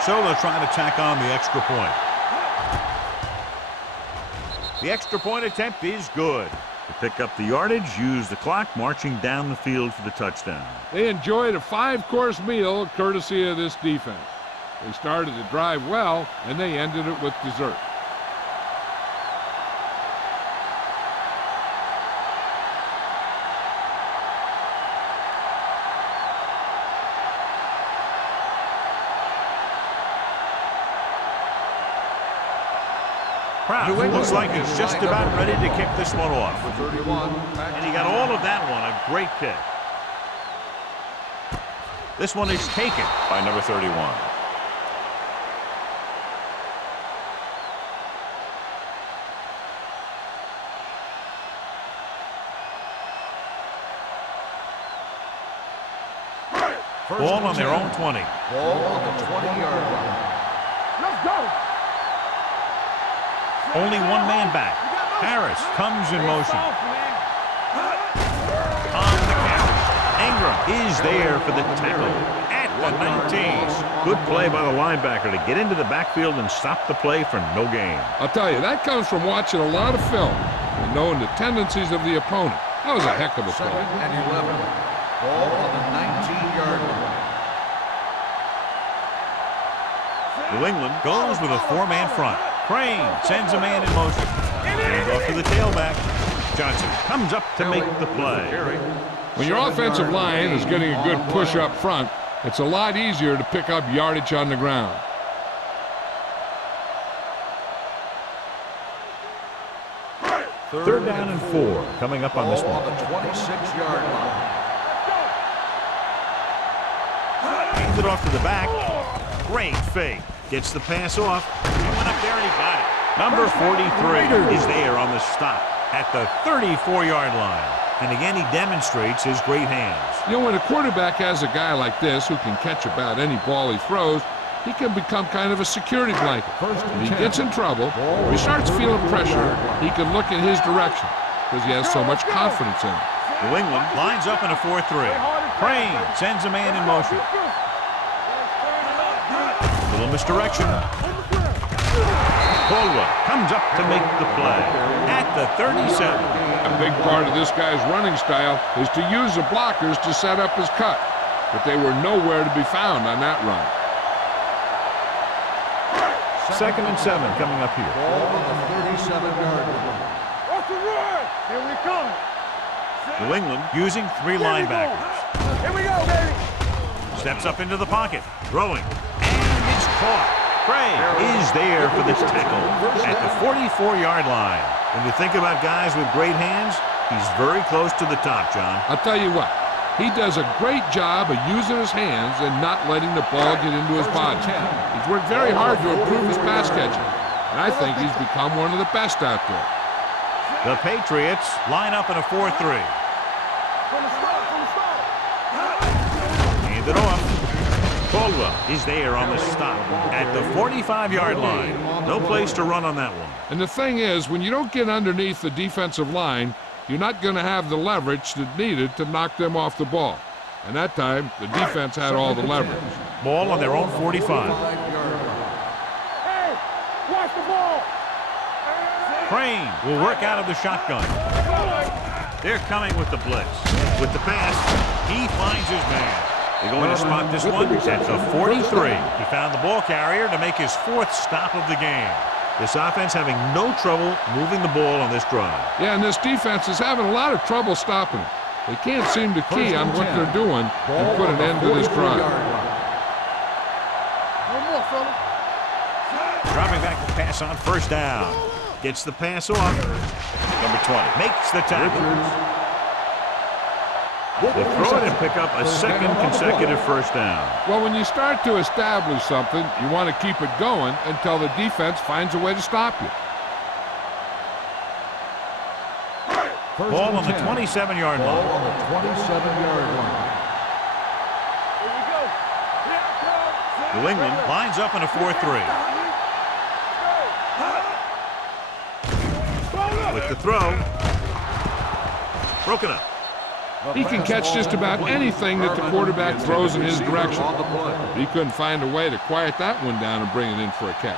So they'll try to tack on the extra point. The extra point attempt is good. To pick up the yardage, use the clock, marching down the field for the touchdown. They enjoyed a 5-course meal courtesy of this defense. They started the drive well, and they ended it with dessert. Looks like he's just about ready to kick this one off. Number 31. And he got all of that one, a great kick. This one is taken by number 31. Ball on their own 20. Ball on the 20-yard line. Let's go. Only one man back. Harris comes in motion. On the carry. Ingram is there for the tackle at the 19. Good play by the linebacker to get into the backfield and stop the play for no gain. I'll tell you, that comes from watching a lot of film and knowing the tendencies of the opponent. That was a heck of a play. 2nd and 11. Ball on the 19-yard line. New England goes with a 4-man front. Crane sends a man in motion. Hands off to the tailback. Johnson comes up to make the play. When your offensive line is getting a good push up front, it's a lot easier to pick up yardage on the ground. Third down and 4 coming up on this one. On the 26-yard line. Hands it off to the back. Great fake. Gets the pass off. He went up there and he got it. Number 43 is there on the stop at the 34-yard line. And again, he demonstrates his great hands. You know, when a quarterback has a guy like this who can catch about any ball he throws, he can become kind of a security blanket. If he gets in trouble, or he starts feeling pressure, he can look in his direction because he has so much confidence in it. New England lines up in a 4-3. Crane sends a man in motion. Little misdirection. Caldwell comes up to make the play at the 37. A big part of this guy's running style is to use the blockers to set up his cut, but they were nowhere to be found on that run. 2nd and 7 coming up here. Ball on the 37-yard line. What's the run? Here we come. New England using 3 linebackers. Here we go, baby. Steps up into the pocket, throwing, and it's caught. Craig is there for the tackle at the 44-yard line. When you think about guys with great hands, he's very close to the top, John. I'll tell you what, he does a great job of using his hands and not letting the ball get into his body. He's worked very hard to improve his pass catching, and I think he's become one of the best out there. The Patriots line up in a 4-3. Hand it off. Caldwell is there on the stop at the 45-yard line. No place to run on that one. And the thing is, when you don't get underneath the defensive line, you're not going to have the leverage that's needed to knock them off the ball. And that time, the defense had all the leverage. Ball on their own 45. Hey, watch the ball. Crane will work out of the shotgun. They're coming with the blitz. With the pass, he finds his man. They're going to spot this one at the 43. He found the ball carrier to make his 4th stop of the game. This offense having no trouble moving the ball on this drive. Yeah, and this defense is having a lot of trouble stopping it. They can't seem to key on what they're doing and put an end to this drive. No more, fella. Dropping back the pass on 1st down. Gets the pass off. Number 20 makes the tackle. They throw it and pick up a 2nd consecutive 1st down. Well, when you start to establish something, you want to keep it going until the defense finds a way to stop you. Ball on the 27-yard line. Ball on the 27-yard line. Here we go. New England lines up in a 4-3. With the throw. Broken up. He can catch just about anything that the quarterback throws in his direction. He couldn't find a way to quiet that one down and bring it in for a catch.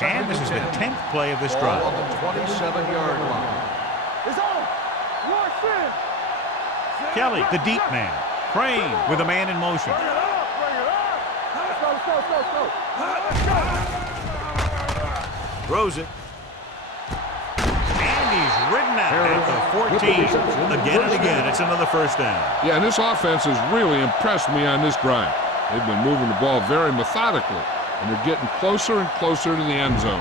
And this is the 10th play of this drive. Ball on the 27-yard line. It's on. Watch it. Kelly, the deep man. Crane with a man in motion. Bring it up. Bring it up. Let's go, let's go, let's go, let's go. Throws it. And he's ridden out at the 14. Again and again, it's another 1st down. Yeah, and this offense has really impressed me on this drive. They've been moving the ball very methodically, and they're getting closer and closer to the end zone.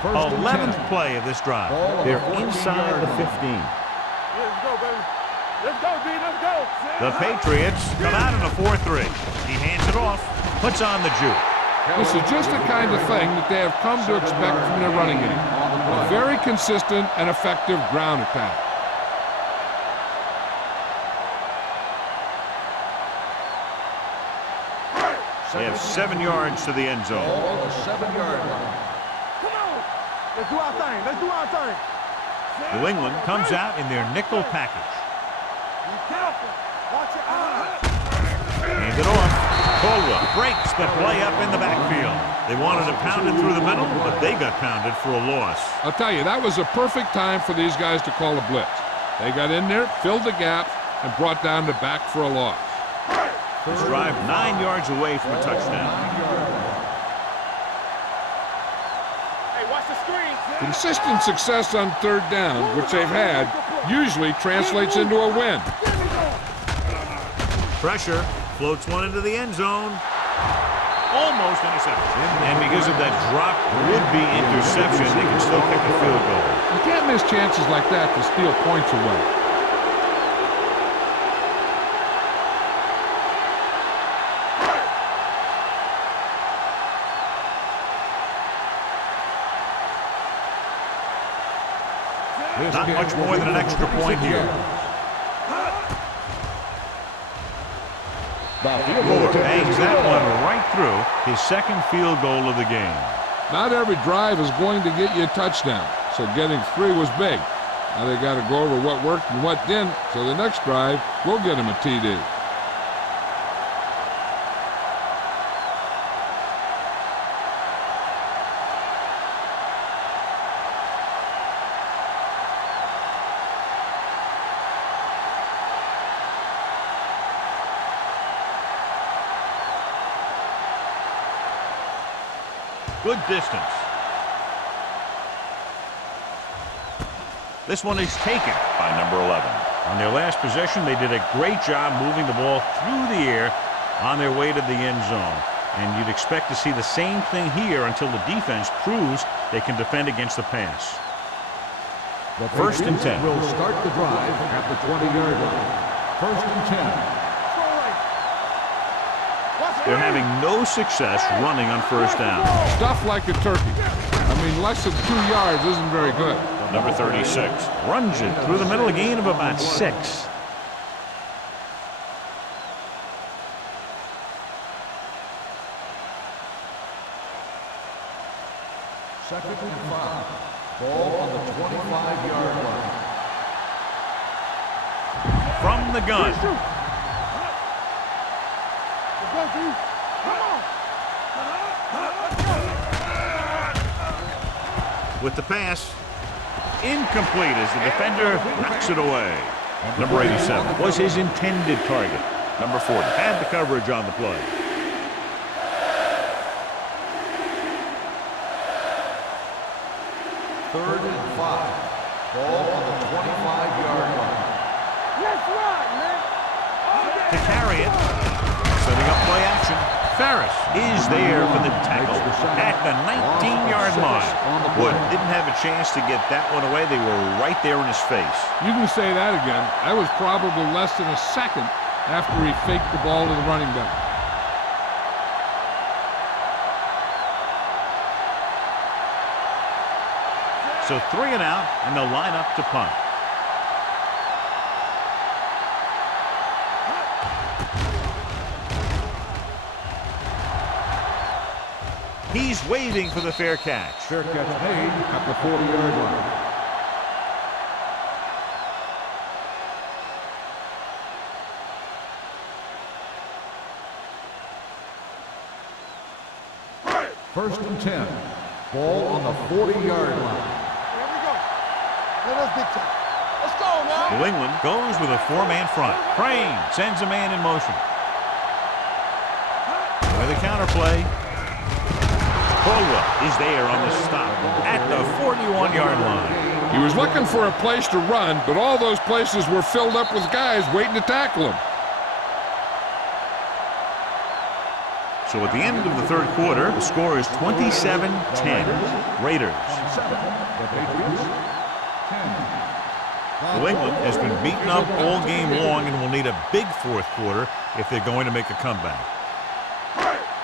11th play of this drive. They're inside the 15. Let's go, baby. Let's go, B. Let's go. The Patriots come out in a 4-3. He hands it off, puts on the juke. This is just the kind of thing that they have come to expect from their running game. A very consistent and effective ground attack. They have 7 yards to the end zone. Ball on the 7-yard line. Come on. Let's do our thing. Let's do our thing. New England comes out in their nickel package. Be careful. Watch your eyes. Hands it off. Caldwell breaks the play up in the backfield. They wanted to pound it through the middle, but they got pounded for a loss. I'll tell you, that was a perfect time for these guys to call a blitz. They got in there, filled the gap, and brought down the back for a loss. This drive 9 yards away from a touchdown. Hey, watch the screen. Consistent success on 3rd down, which they've had, usually translates into a win. Pressure. Floats one into the end zone. Almost intercepted. And because of that drop would-be interception, they can still kick a field goal. You can't miss chances like that to steal points away. Not much more than an extra point here. Moore bangs that one right through his second field goal of the game. Not every drive is going to get you a touchdown, so getting 3 was big. Now they got to go over what worked and what didn't, so the next drive will get them a TD. Good distance. This one is taken by number 11. On their last possession, they did a great job moving the ball through the air on their way to the end zone. And you'd expect to see the same thing here until the defense proves they can defend against the pass. The First and 10. Will start the drive at the 20-yard line. First and 10. They're having no success running on first down. Stuff like a turkey. I mean, less than 2 yards isn't very good. Number 36 runs it through the middle, a gain of about 6. Second and 5. Ball on the 25-yard line. From the gun. With the pass, incomplete as the defender knocks it away. Number 87 was his intended target. Number 40 had the coverage on the play. Third and 5. Ball on the 25-yard line. Let's run, man. To carry it, setting up play action. Ferris is there for the tackle at the 19-yard line. Wood didn't have a chance to get that one away. They were right there in his face. You can say that again. That was probably less than a second after he faked the ball to the running back. So 3 and out, and they'll line up to punt. He's waiting for the fair catch. Fair catch made at the 40-yard line. First and 10. Ball on the 40-yard line. Here we go. Let us dictate. Let's go now. New England goes with a 4-man front. Crane sends a man in motion. With a counterplay. Caldwell is there on the stop at the 41-yard line. He was looking for a place to run, but all those places were filled up with guys waiting to tackle him. So at the end of the third quarter, the score is 27-10. Raiders. New England has been beaten up all game long and will need a big fourth quarter if they're going to make a comeback.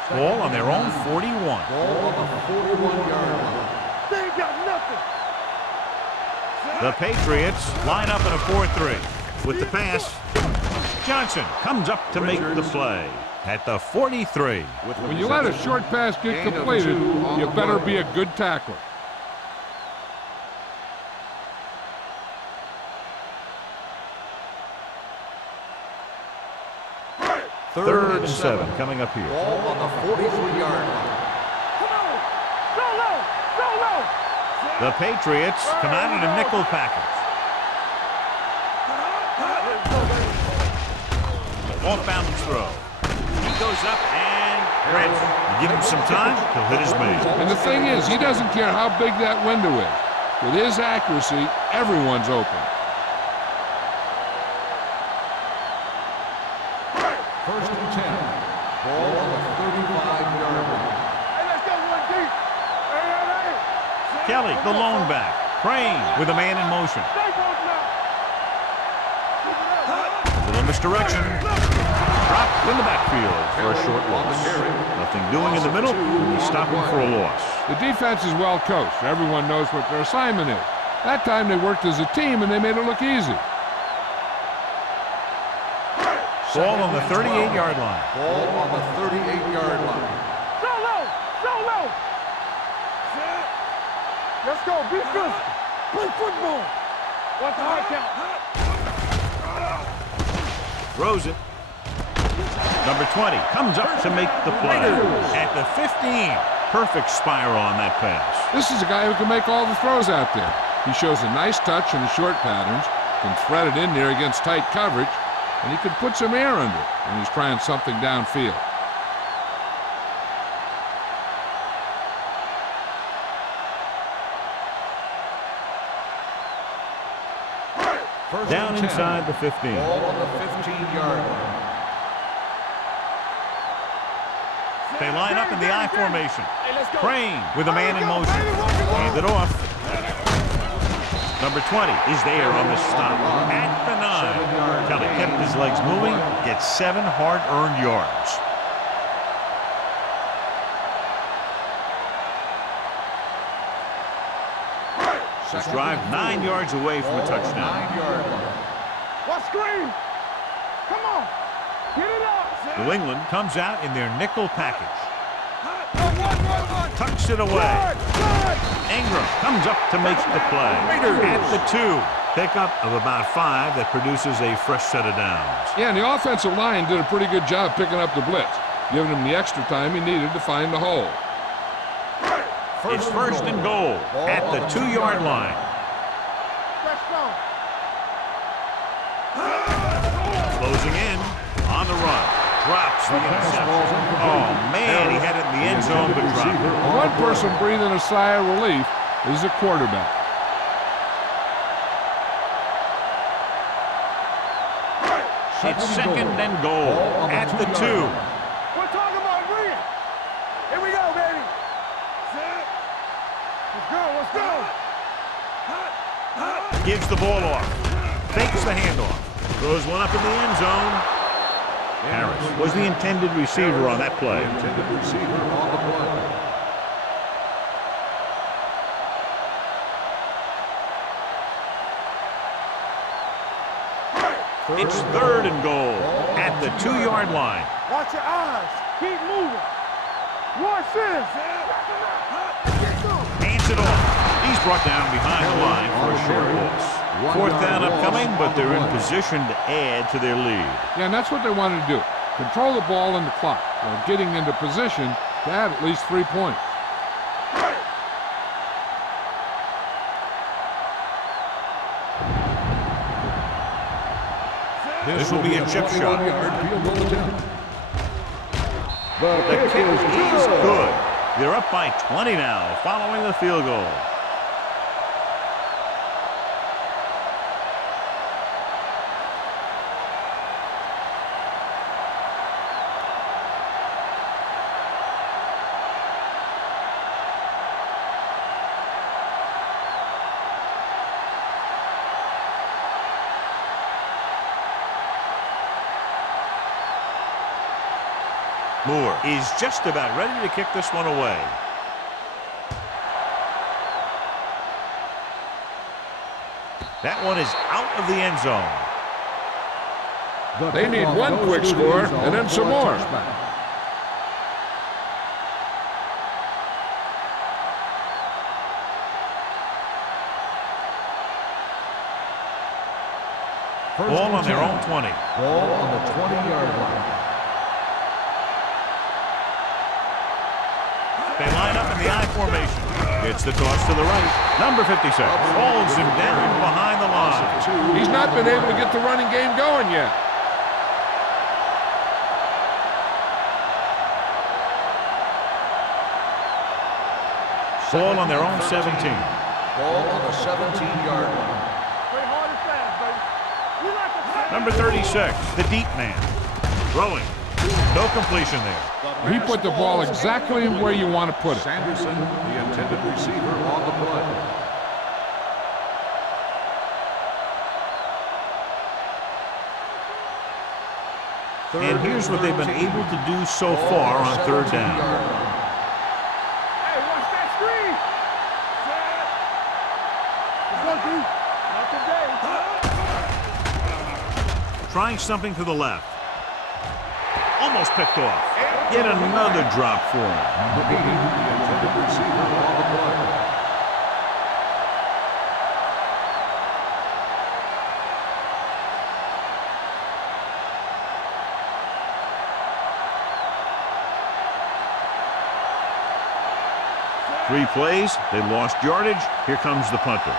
Ball on their own 41. Ball on the 41-yard line. They ain't got nothing. The Patriots line up in a 4-3. With the pass, Johnson comes up to make the play at the 43. When you let a short pass get completed, you better be a good tackler. Third and 7 coming up here. Ball on the 43-yard line. Come on. Go low. Go low. The Patriots come out in a nickel package. Off balance throw. He goes up and grabs it. You give him some time, he'll hit his man. And the thing is, he doesn't care how big that window is. With his accuracy, everyone's open. First and 10. Ball on the 35-yard line. Hey, let's go one deep. Hey. Kelly, the lone back. Crane with a man in motion. Stay close now. Little misdirection. Dropped in the backfield for a short loss. Nothing doing in the middle, and they stop him for a loss. The defense is well coached. Everyone knows what their assignment is. That time they worked as a team and they made it look easy. Ball on the 38-yard line. Ball on the 38-yard line. Solo! Solo! Let's go. Be physical. Play football. Watch the high count. Throws it. Number 20 comes up to make the play. At the 15. Perfect spiral on that pass. This is a guy who can make all the throws out there. He shows a nice touch in the short patterns, can thread it in there against tight coverage, and he can put some air under it when he's trying something downfield. Down inside the 15. Ball on the 15-yard line. They line up in the I formation. Crane with a man in motion. Hand it off. Number 20 is there on the stop. At the 9. Kelly kept his legs moving. Gets 7 hard-earned yards. This drive 9 yards away from a touchdown. 9-yard line. Watch screen. Come on. Get it up. New England comes out in their nickel package. Tucks it away. Ingram comes up to make the play. At the 2. Pickup of about 5 that produces a fresh set of downs. Yeah, and the offensive line did a pretty good job picking up the blitz, giving him the extra time he needed to find the hole. It's first and goal at the 2-yard line. Closing in on the run. Drops the interception. Oh, man, he had it in the end zone, but dropped it. One person breathing a sigh of relief is the quarterback. It's second and goal at the 2. We're talking about brilliant. Here we go, baby. Let's go. Gives the ball off. Fakes the handoff. Throws one up in the end zone. Harris was the intended receiver on that play. Intended receiver on the play. It's third and goal at the 2-yard line. Watch your eyes. Keep moving. Watch this. Hands it off. He's brought down behind the line for a short loss. Fourth down upcoming, but they're in position to add to their lead. Yeah, and that's what they wanted to do. Control the ball and the clock while getting into position to add at least 3 points. This will be a chip shot. Field goal attempt. The kick is good. They're up by 20 now following the field goal. Moore is just about ready to kick this one away. That one is out of the end zone. They need one quick score and then some more. Ball on their own 20. Ball on the 20-yard line. They line up in the I formation. It's the toss to the right. Number 56 holds him down behind the line. He's not been able to get the running game going yet. Ball on their own 17. Ball on the 17-yard line. Play hard and fast, baby. We like to play. Number 36, the deep man. Throwing. No completion there. He put the ball exactly where you want to put it. Sanderson, the intended receiver on the play. And here's what they've been able to do so far on third down. Hey, watch that screen. Set. Not today. Trying something to the left. Almost picked off. Yet another drop for him. Number 80, the intended receiver on the play. Three plays, they lost yardage. Here comes the punter.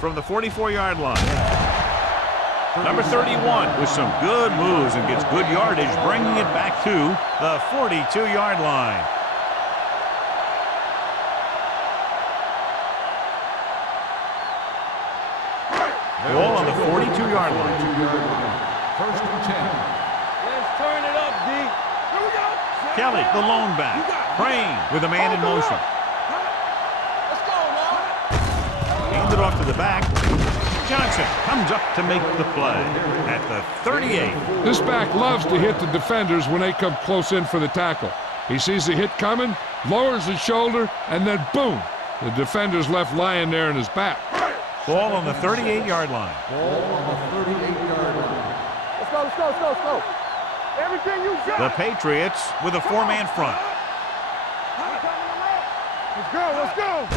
From the 44-yard line. Number 31 with some good moves and gets good yardage, bringing it back to the 42-yard line. Ball on the 42-yard line. 2-yard line. First and 10. Let's turn it up, D. Here we go. Kelly, the lone back. Crane with a man in motion. Let's go now. Hands it off to the back. Johnson comes up to make the play at the 38. This back loves to hit the defenders when they come close in for the tackle. He sees the hit coming, lowers his shoulder, and then boom, the defender's left lying there in his back. Ball on the 38-yard line. Ball on the 38-yard line. Let's go, let's go, let's go, let's go. Everything you got. The Patriots with a four-man front. Let's go, let's go.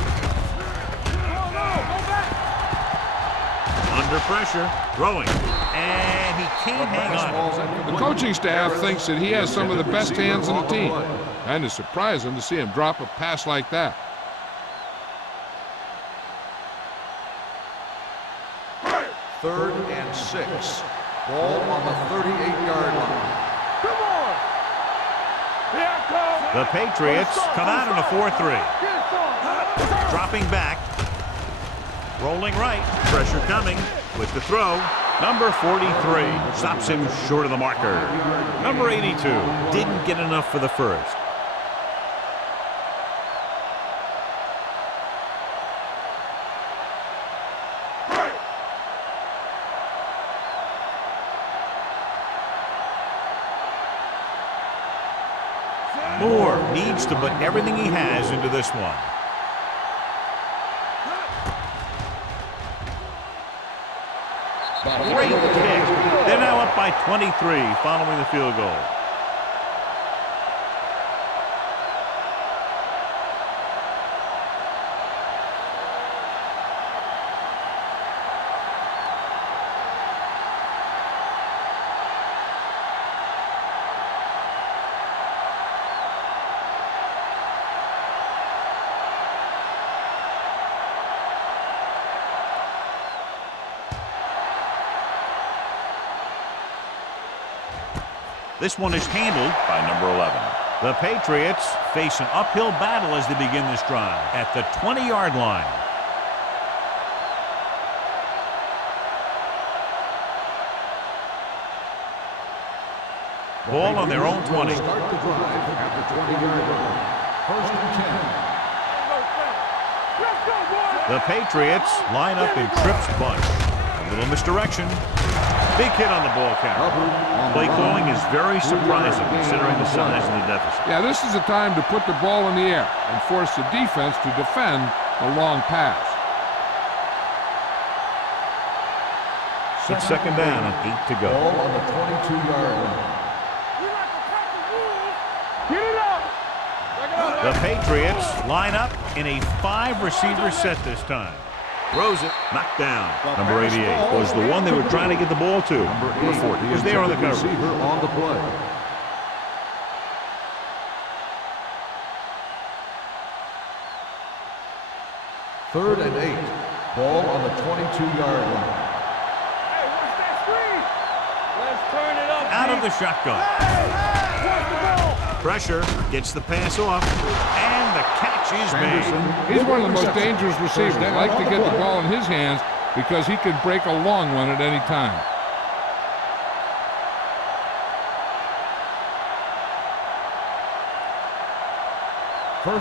Go back. Under pressure, throwing, and he can't hang on. The coaching staff thinks that he has some of the best hands in the team, and it's surprising to see him drop a pass like that. Third and 6. Ball on the 38-yard line. Come on. Here I come. The Patriots come out in a 4-3. Dropping back. Rolling right. Pressure coming with the throw. Number 43 stops him short of the marker. Number 82 didn't get enough for the first. Moore needs to put everything he has into this one. Great kick. They're now up by 23 following the field goal. This one is handled by number 11. The Patriots face an uphill battle as they begin this drive at the 20-yard line. Ball on their own 20. Start the drive at the 20-yard line. First and 10. The Patriots line up in Tripp's bunch. A little misdirection. Big hit on the ball carrier. Play calling is very surprising considering the size of the deficit. Yeah, this is the time to put the ball in the air and force the defense to defend a long pass. It's second down and 8 to go. Ball on the 22-yard line. Get it up. The Patriots line up in a 5-receiver set this time. Throws it, knocked down. Number 88 was the one they were trying to get the ball to. Number 40 was there on the cover. Receiver on the play. Third and 8. Ball on the 22-yard line. Hey, watch that screen. Let's turn it up. Out of the shotgun. Pressure gets the pass off, and the catch is made. He's one of the most dangerous receivers. They like to get the ball in his hands because he can break a long one at any time.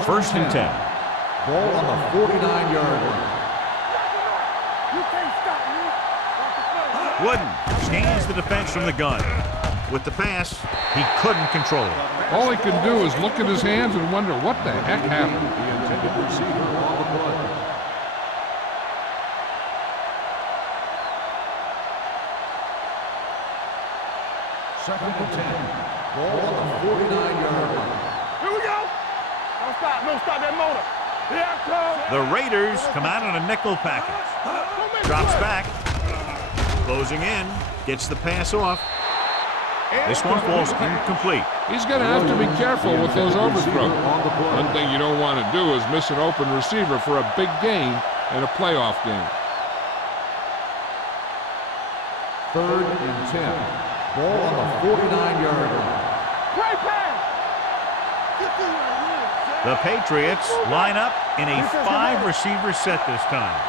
First and 10. Ball on the 49-yard line. You can't stop me. Wooden scans the defense from the gun. With the pass, he couldn't control it. All he can do is look at his hands and wonder what the heck happened. The intended receiver on the play. Second and 10. Ball on the 49-yard line. Here we go. Don't stop. Don't stop that motor. Here I come. The Raiders come out in a nickel package. Drops back. Closing in. Gets the pass off. This one falls incomplete. He's going to have to be careful with those overthrows. One thing you don't want to do is miss an open receiver for a big gain in a playoff game. Third and 10. Ball on the 49-yard line. Great pass. The Patriots line up in a 5-receiver set this time.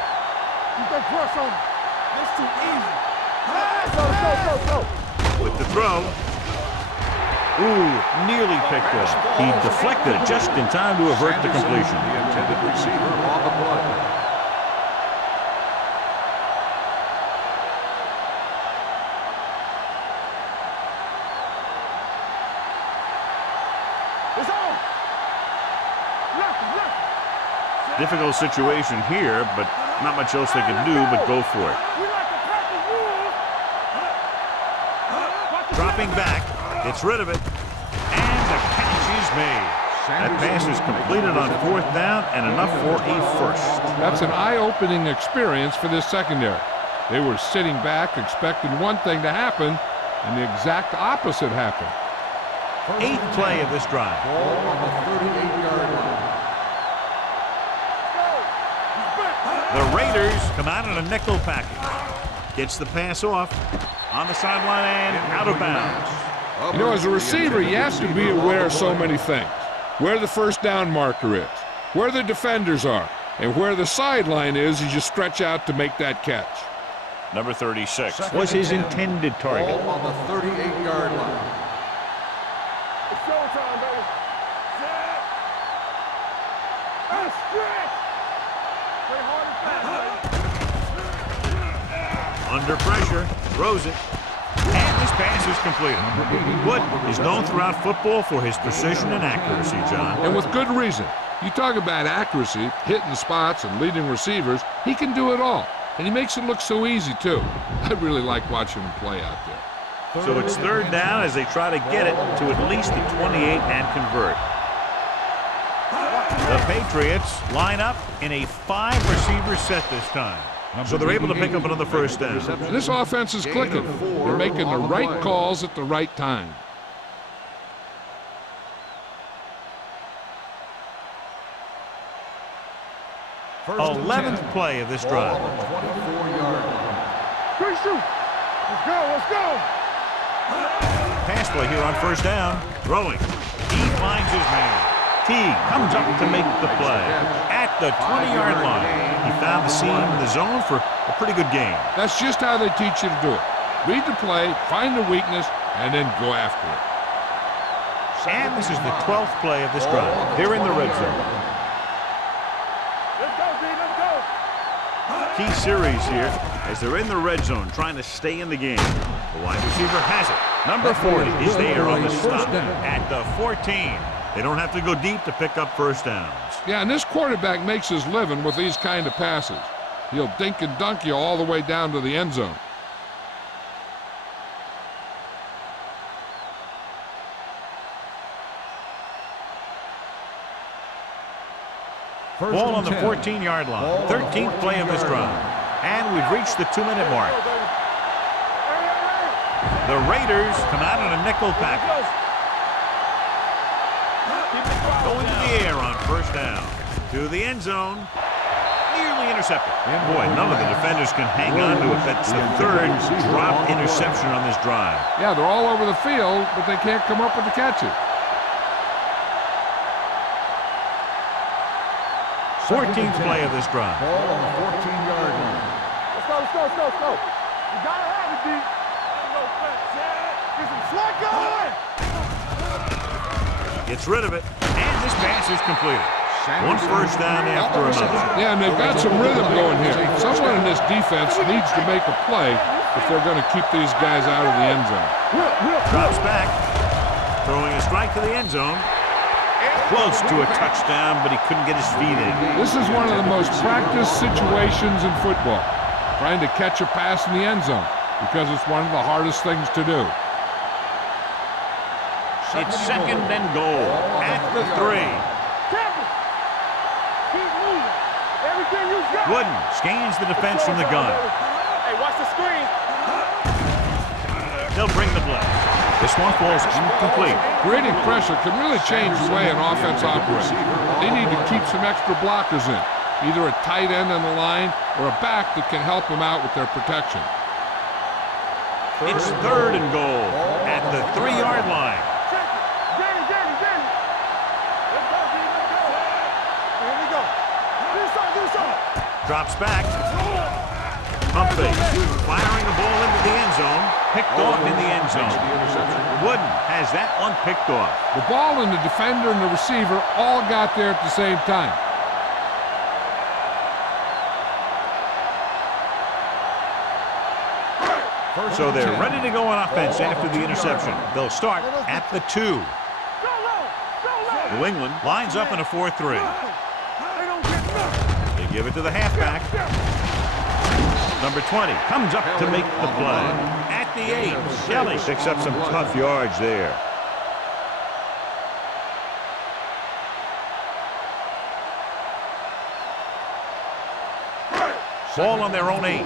You can crush on him. That's too easy. Go. With the throw. Ooh, nearly picked up. He deflected it just in time to avert the completion. The intended receiver on the play. It's on. Left. Difficult situation here, but not much else they can do but go for it. We like to practice rules. Dropping back, gets rid of it, and the catch is made. That pass is completed on 4th down and enough for a first. That's an eye-opening experience for this secondary. They were sitting back expecting one thing to happen, and the exact opposite happened. 8th play of this drive. Ball on the 38-yard line. The Raiders come out in a nickel package. Gets the pass off on the sideline and out of bounds. You know, as a receiver, you have to be aware of so many things. Where the first down marker is, where the defenders are, and where the sideline is as you stretch out to make that catch. Number 36 was his intended target. Ball on the 38-yard line. It's showtime, baby. Set. And stretch. Play hard and fast, baby. Under pressure, throws it, and this pass is completed. Wood is known throughout football for his precision and accuracy, John. And with good reason. You talk about accuracy, hitting spots, and leading receivers, he can do it all. And he makes it look so easy, too. I really like watching him play out there. So it's 3rd down as they try to get it to at least the 28 and convert. The Patriots line up in a 5-receiver set this time. So they're able to pick up another first down. This offense is clicking. They're making the right calls at the right time. First and 11th 10. play of this Ball drive. on the 24-yard line. Quick shoot. Let's go. Pass play here on 1st down. Throwing. He finds his man. T comes up to make the play. At the 20-yard line. He found the seam in the zone for a pretty good gain. That's just how they teach you to do it. Read the play, find the weakness, and then go after it. And this is the 12th play of this drive. They're in the red zone. Let's go, D. Let's go. Key series here as they're in the red zone trying to stay in the game. The wide receiver has it. Number 40 is there on the stop at the 14. They don't have to go deep to pick up first downs. Yeah, and this quarterback makes his living with these kind of passes. He'll dink and dunk you all the way down to the end zone. Ball on the 14-yard line. 13th play of this drive. And we've reached the 2-minute mark. The Raiders come out in a nickel package. Going to the air on 1st down. To the end zone. Nearly intercepted. Boy, none of the defenders can hang on to it. That's the 3rd dropped interception on this drive. Yeah, they're all over the field, but they can't come up with the catches. 14th play of this drive. Ball on the 14-yard line. Let's go. You gotta have it, D. Get some slack going. Gets rid of it, and this pass is completed. One first down after another. Yeah, and they've got some rhythm going here. Someone in this defense needs to make a play if they're going to keep these guys out of the end zone. Drops back, throwing a strike to the end zone. Close to a touchdown, but he couldn't get his feet in. This is one of the most practiced situations in football, trying to catch a pass in the end zone, because it's one of the hardest things to do. It's second and goal at the 3. Campbell, keep moving. Everything you got. Wooden scans the defense from the gun. Hey, watch the screen. They'll bring the blitz. This one falls incomplete. Creating pressure can really change the way an offense operates. They need to keep some extra blockers in, either a tight end on the line or a back that can help them out with their protection. It's third and goal at the 3-yard line. Danny. Let's go, D. Let's go. Here we go. Do something. Drops back. Pump fake. Firing the ball into the end zone. Picked off in the end zone. Wooden has that one picked off. The ball and the defender and the receiver all got there at the same time. So they're ready to go on offense after the interception. They'll start at the 2. New England lines up in a 4-3. They give it to the halfback. Number 20 comes up to make the play. At the 8, Kelly picks up some tough yards there. Ball on their own 8.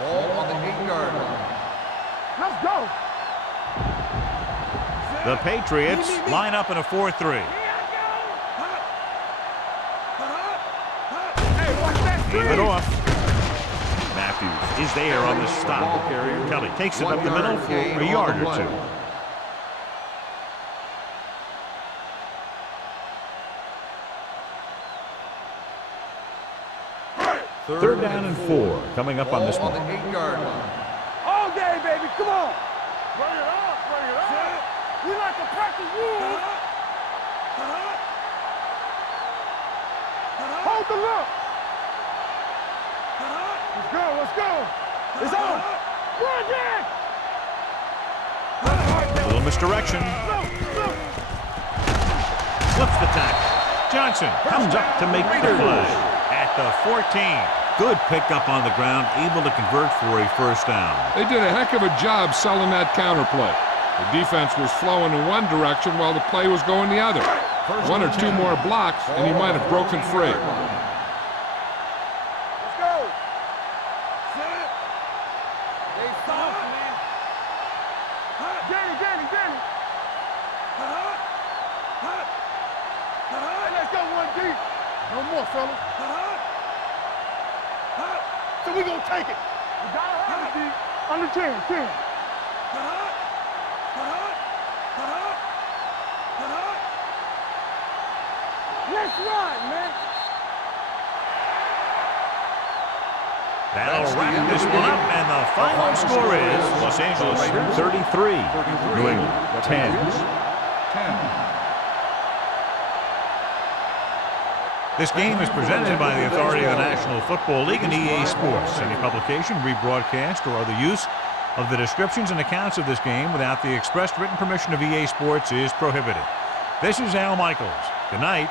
Ball on the 8-yard line. Let's go. The Patriots line up in a 4-3. Hey, watch that Leave screen. it off. Matthews is there on the stop. Kelly takes it up the middle for a yard or 2. Third down and 4 coming up on this Ball one. on the 8-yard line. All day, baby. Come on. Bring it up. We like to practice rules. Hold the look. Let's go. It's on. Run again. A little misdirection. Flips the tackle. Johnson comes up to make the play. At the 14. Good pickup on the ground, able to convert for a first down. They did a heck of a job selling that counterplay. The defense was flowing in one direction while the play was going the other. 1 or 2 more blocks, and he might have broken free. Let's go. Stay soft, man. Danny. Hey, let's go 1 deep. No more, fellas. So we gonna take it. We gotta have it, D. Under 10. Let's run, man. That'll wrap this one up, and the final score is Los Angeles 33, New England 10. This game is presented by the authority of the National Football League and EA Sports. Any publication, rebroadcast, or other use of the descriptions and accounts of this game without the expressed written permission of EA Sports is prohibited. This is Al Michaels. Good night.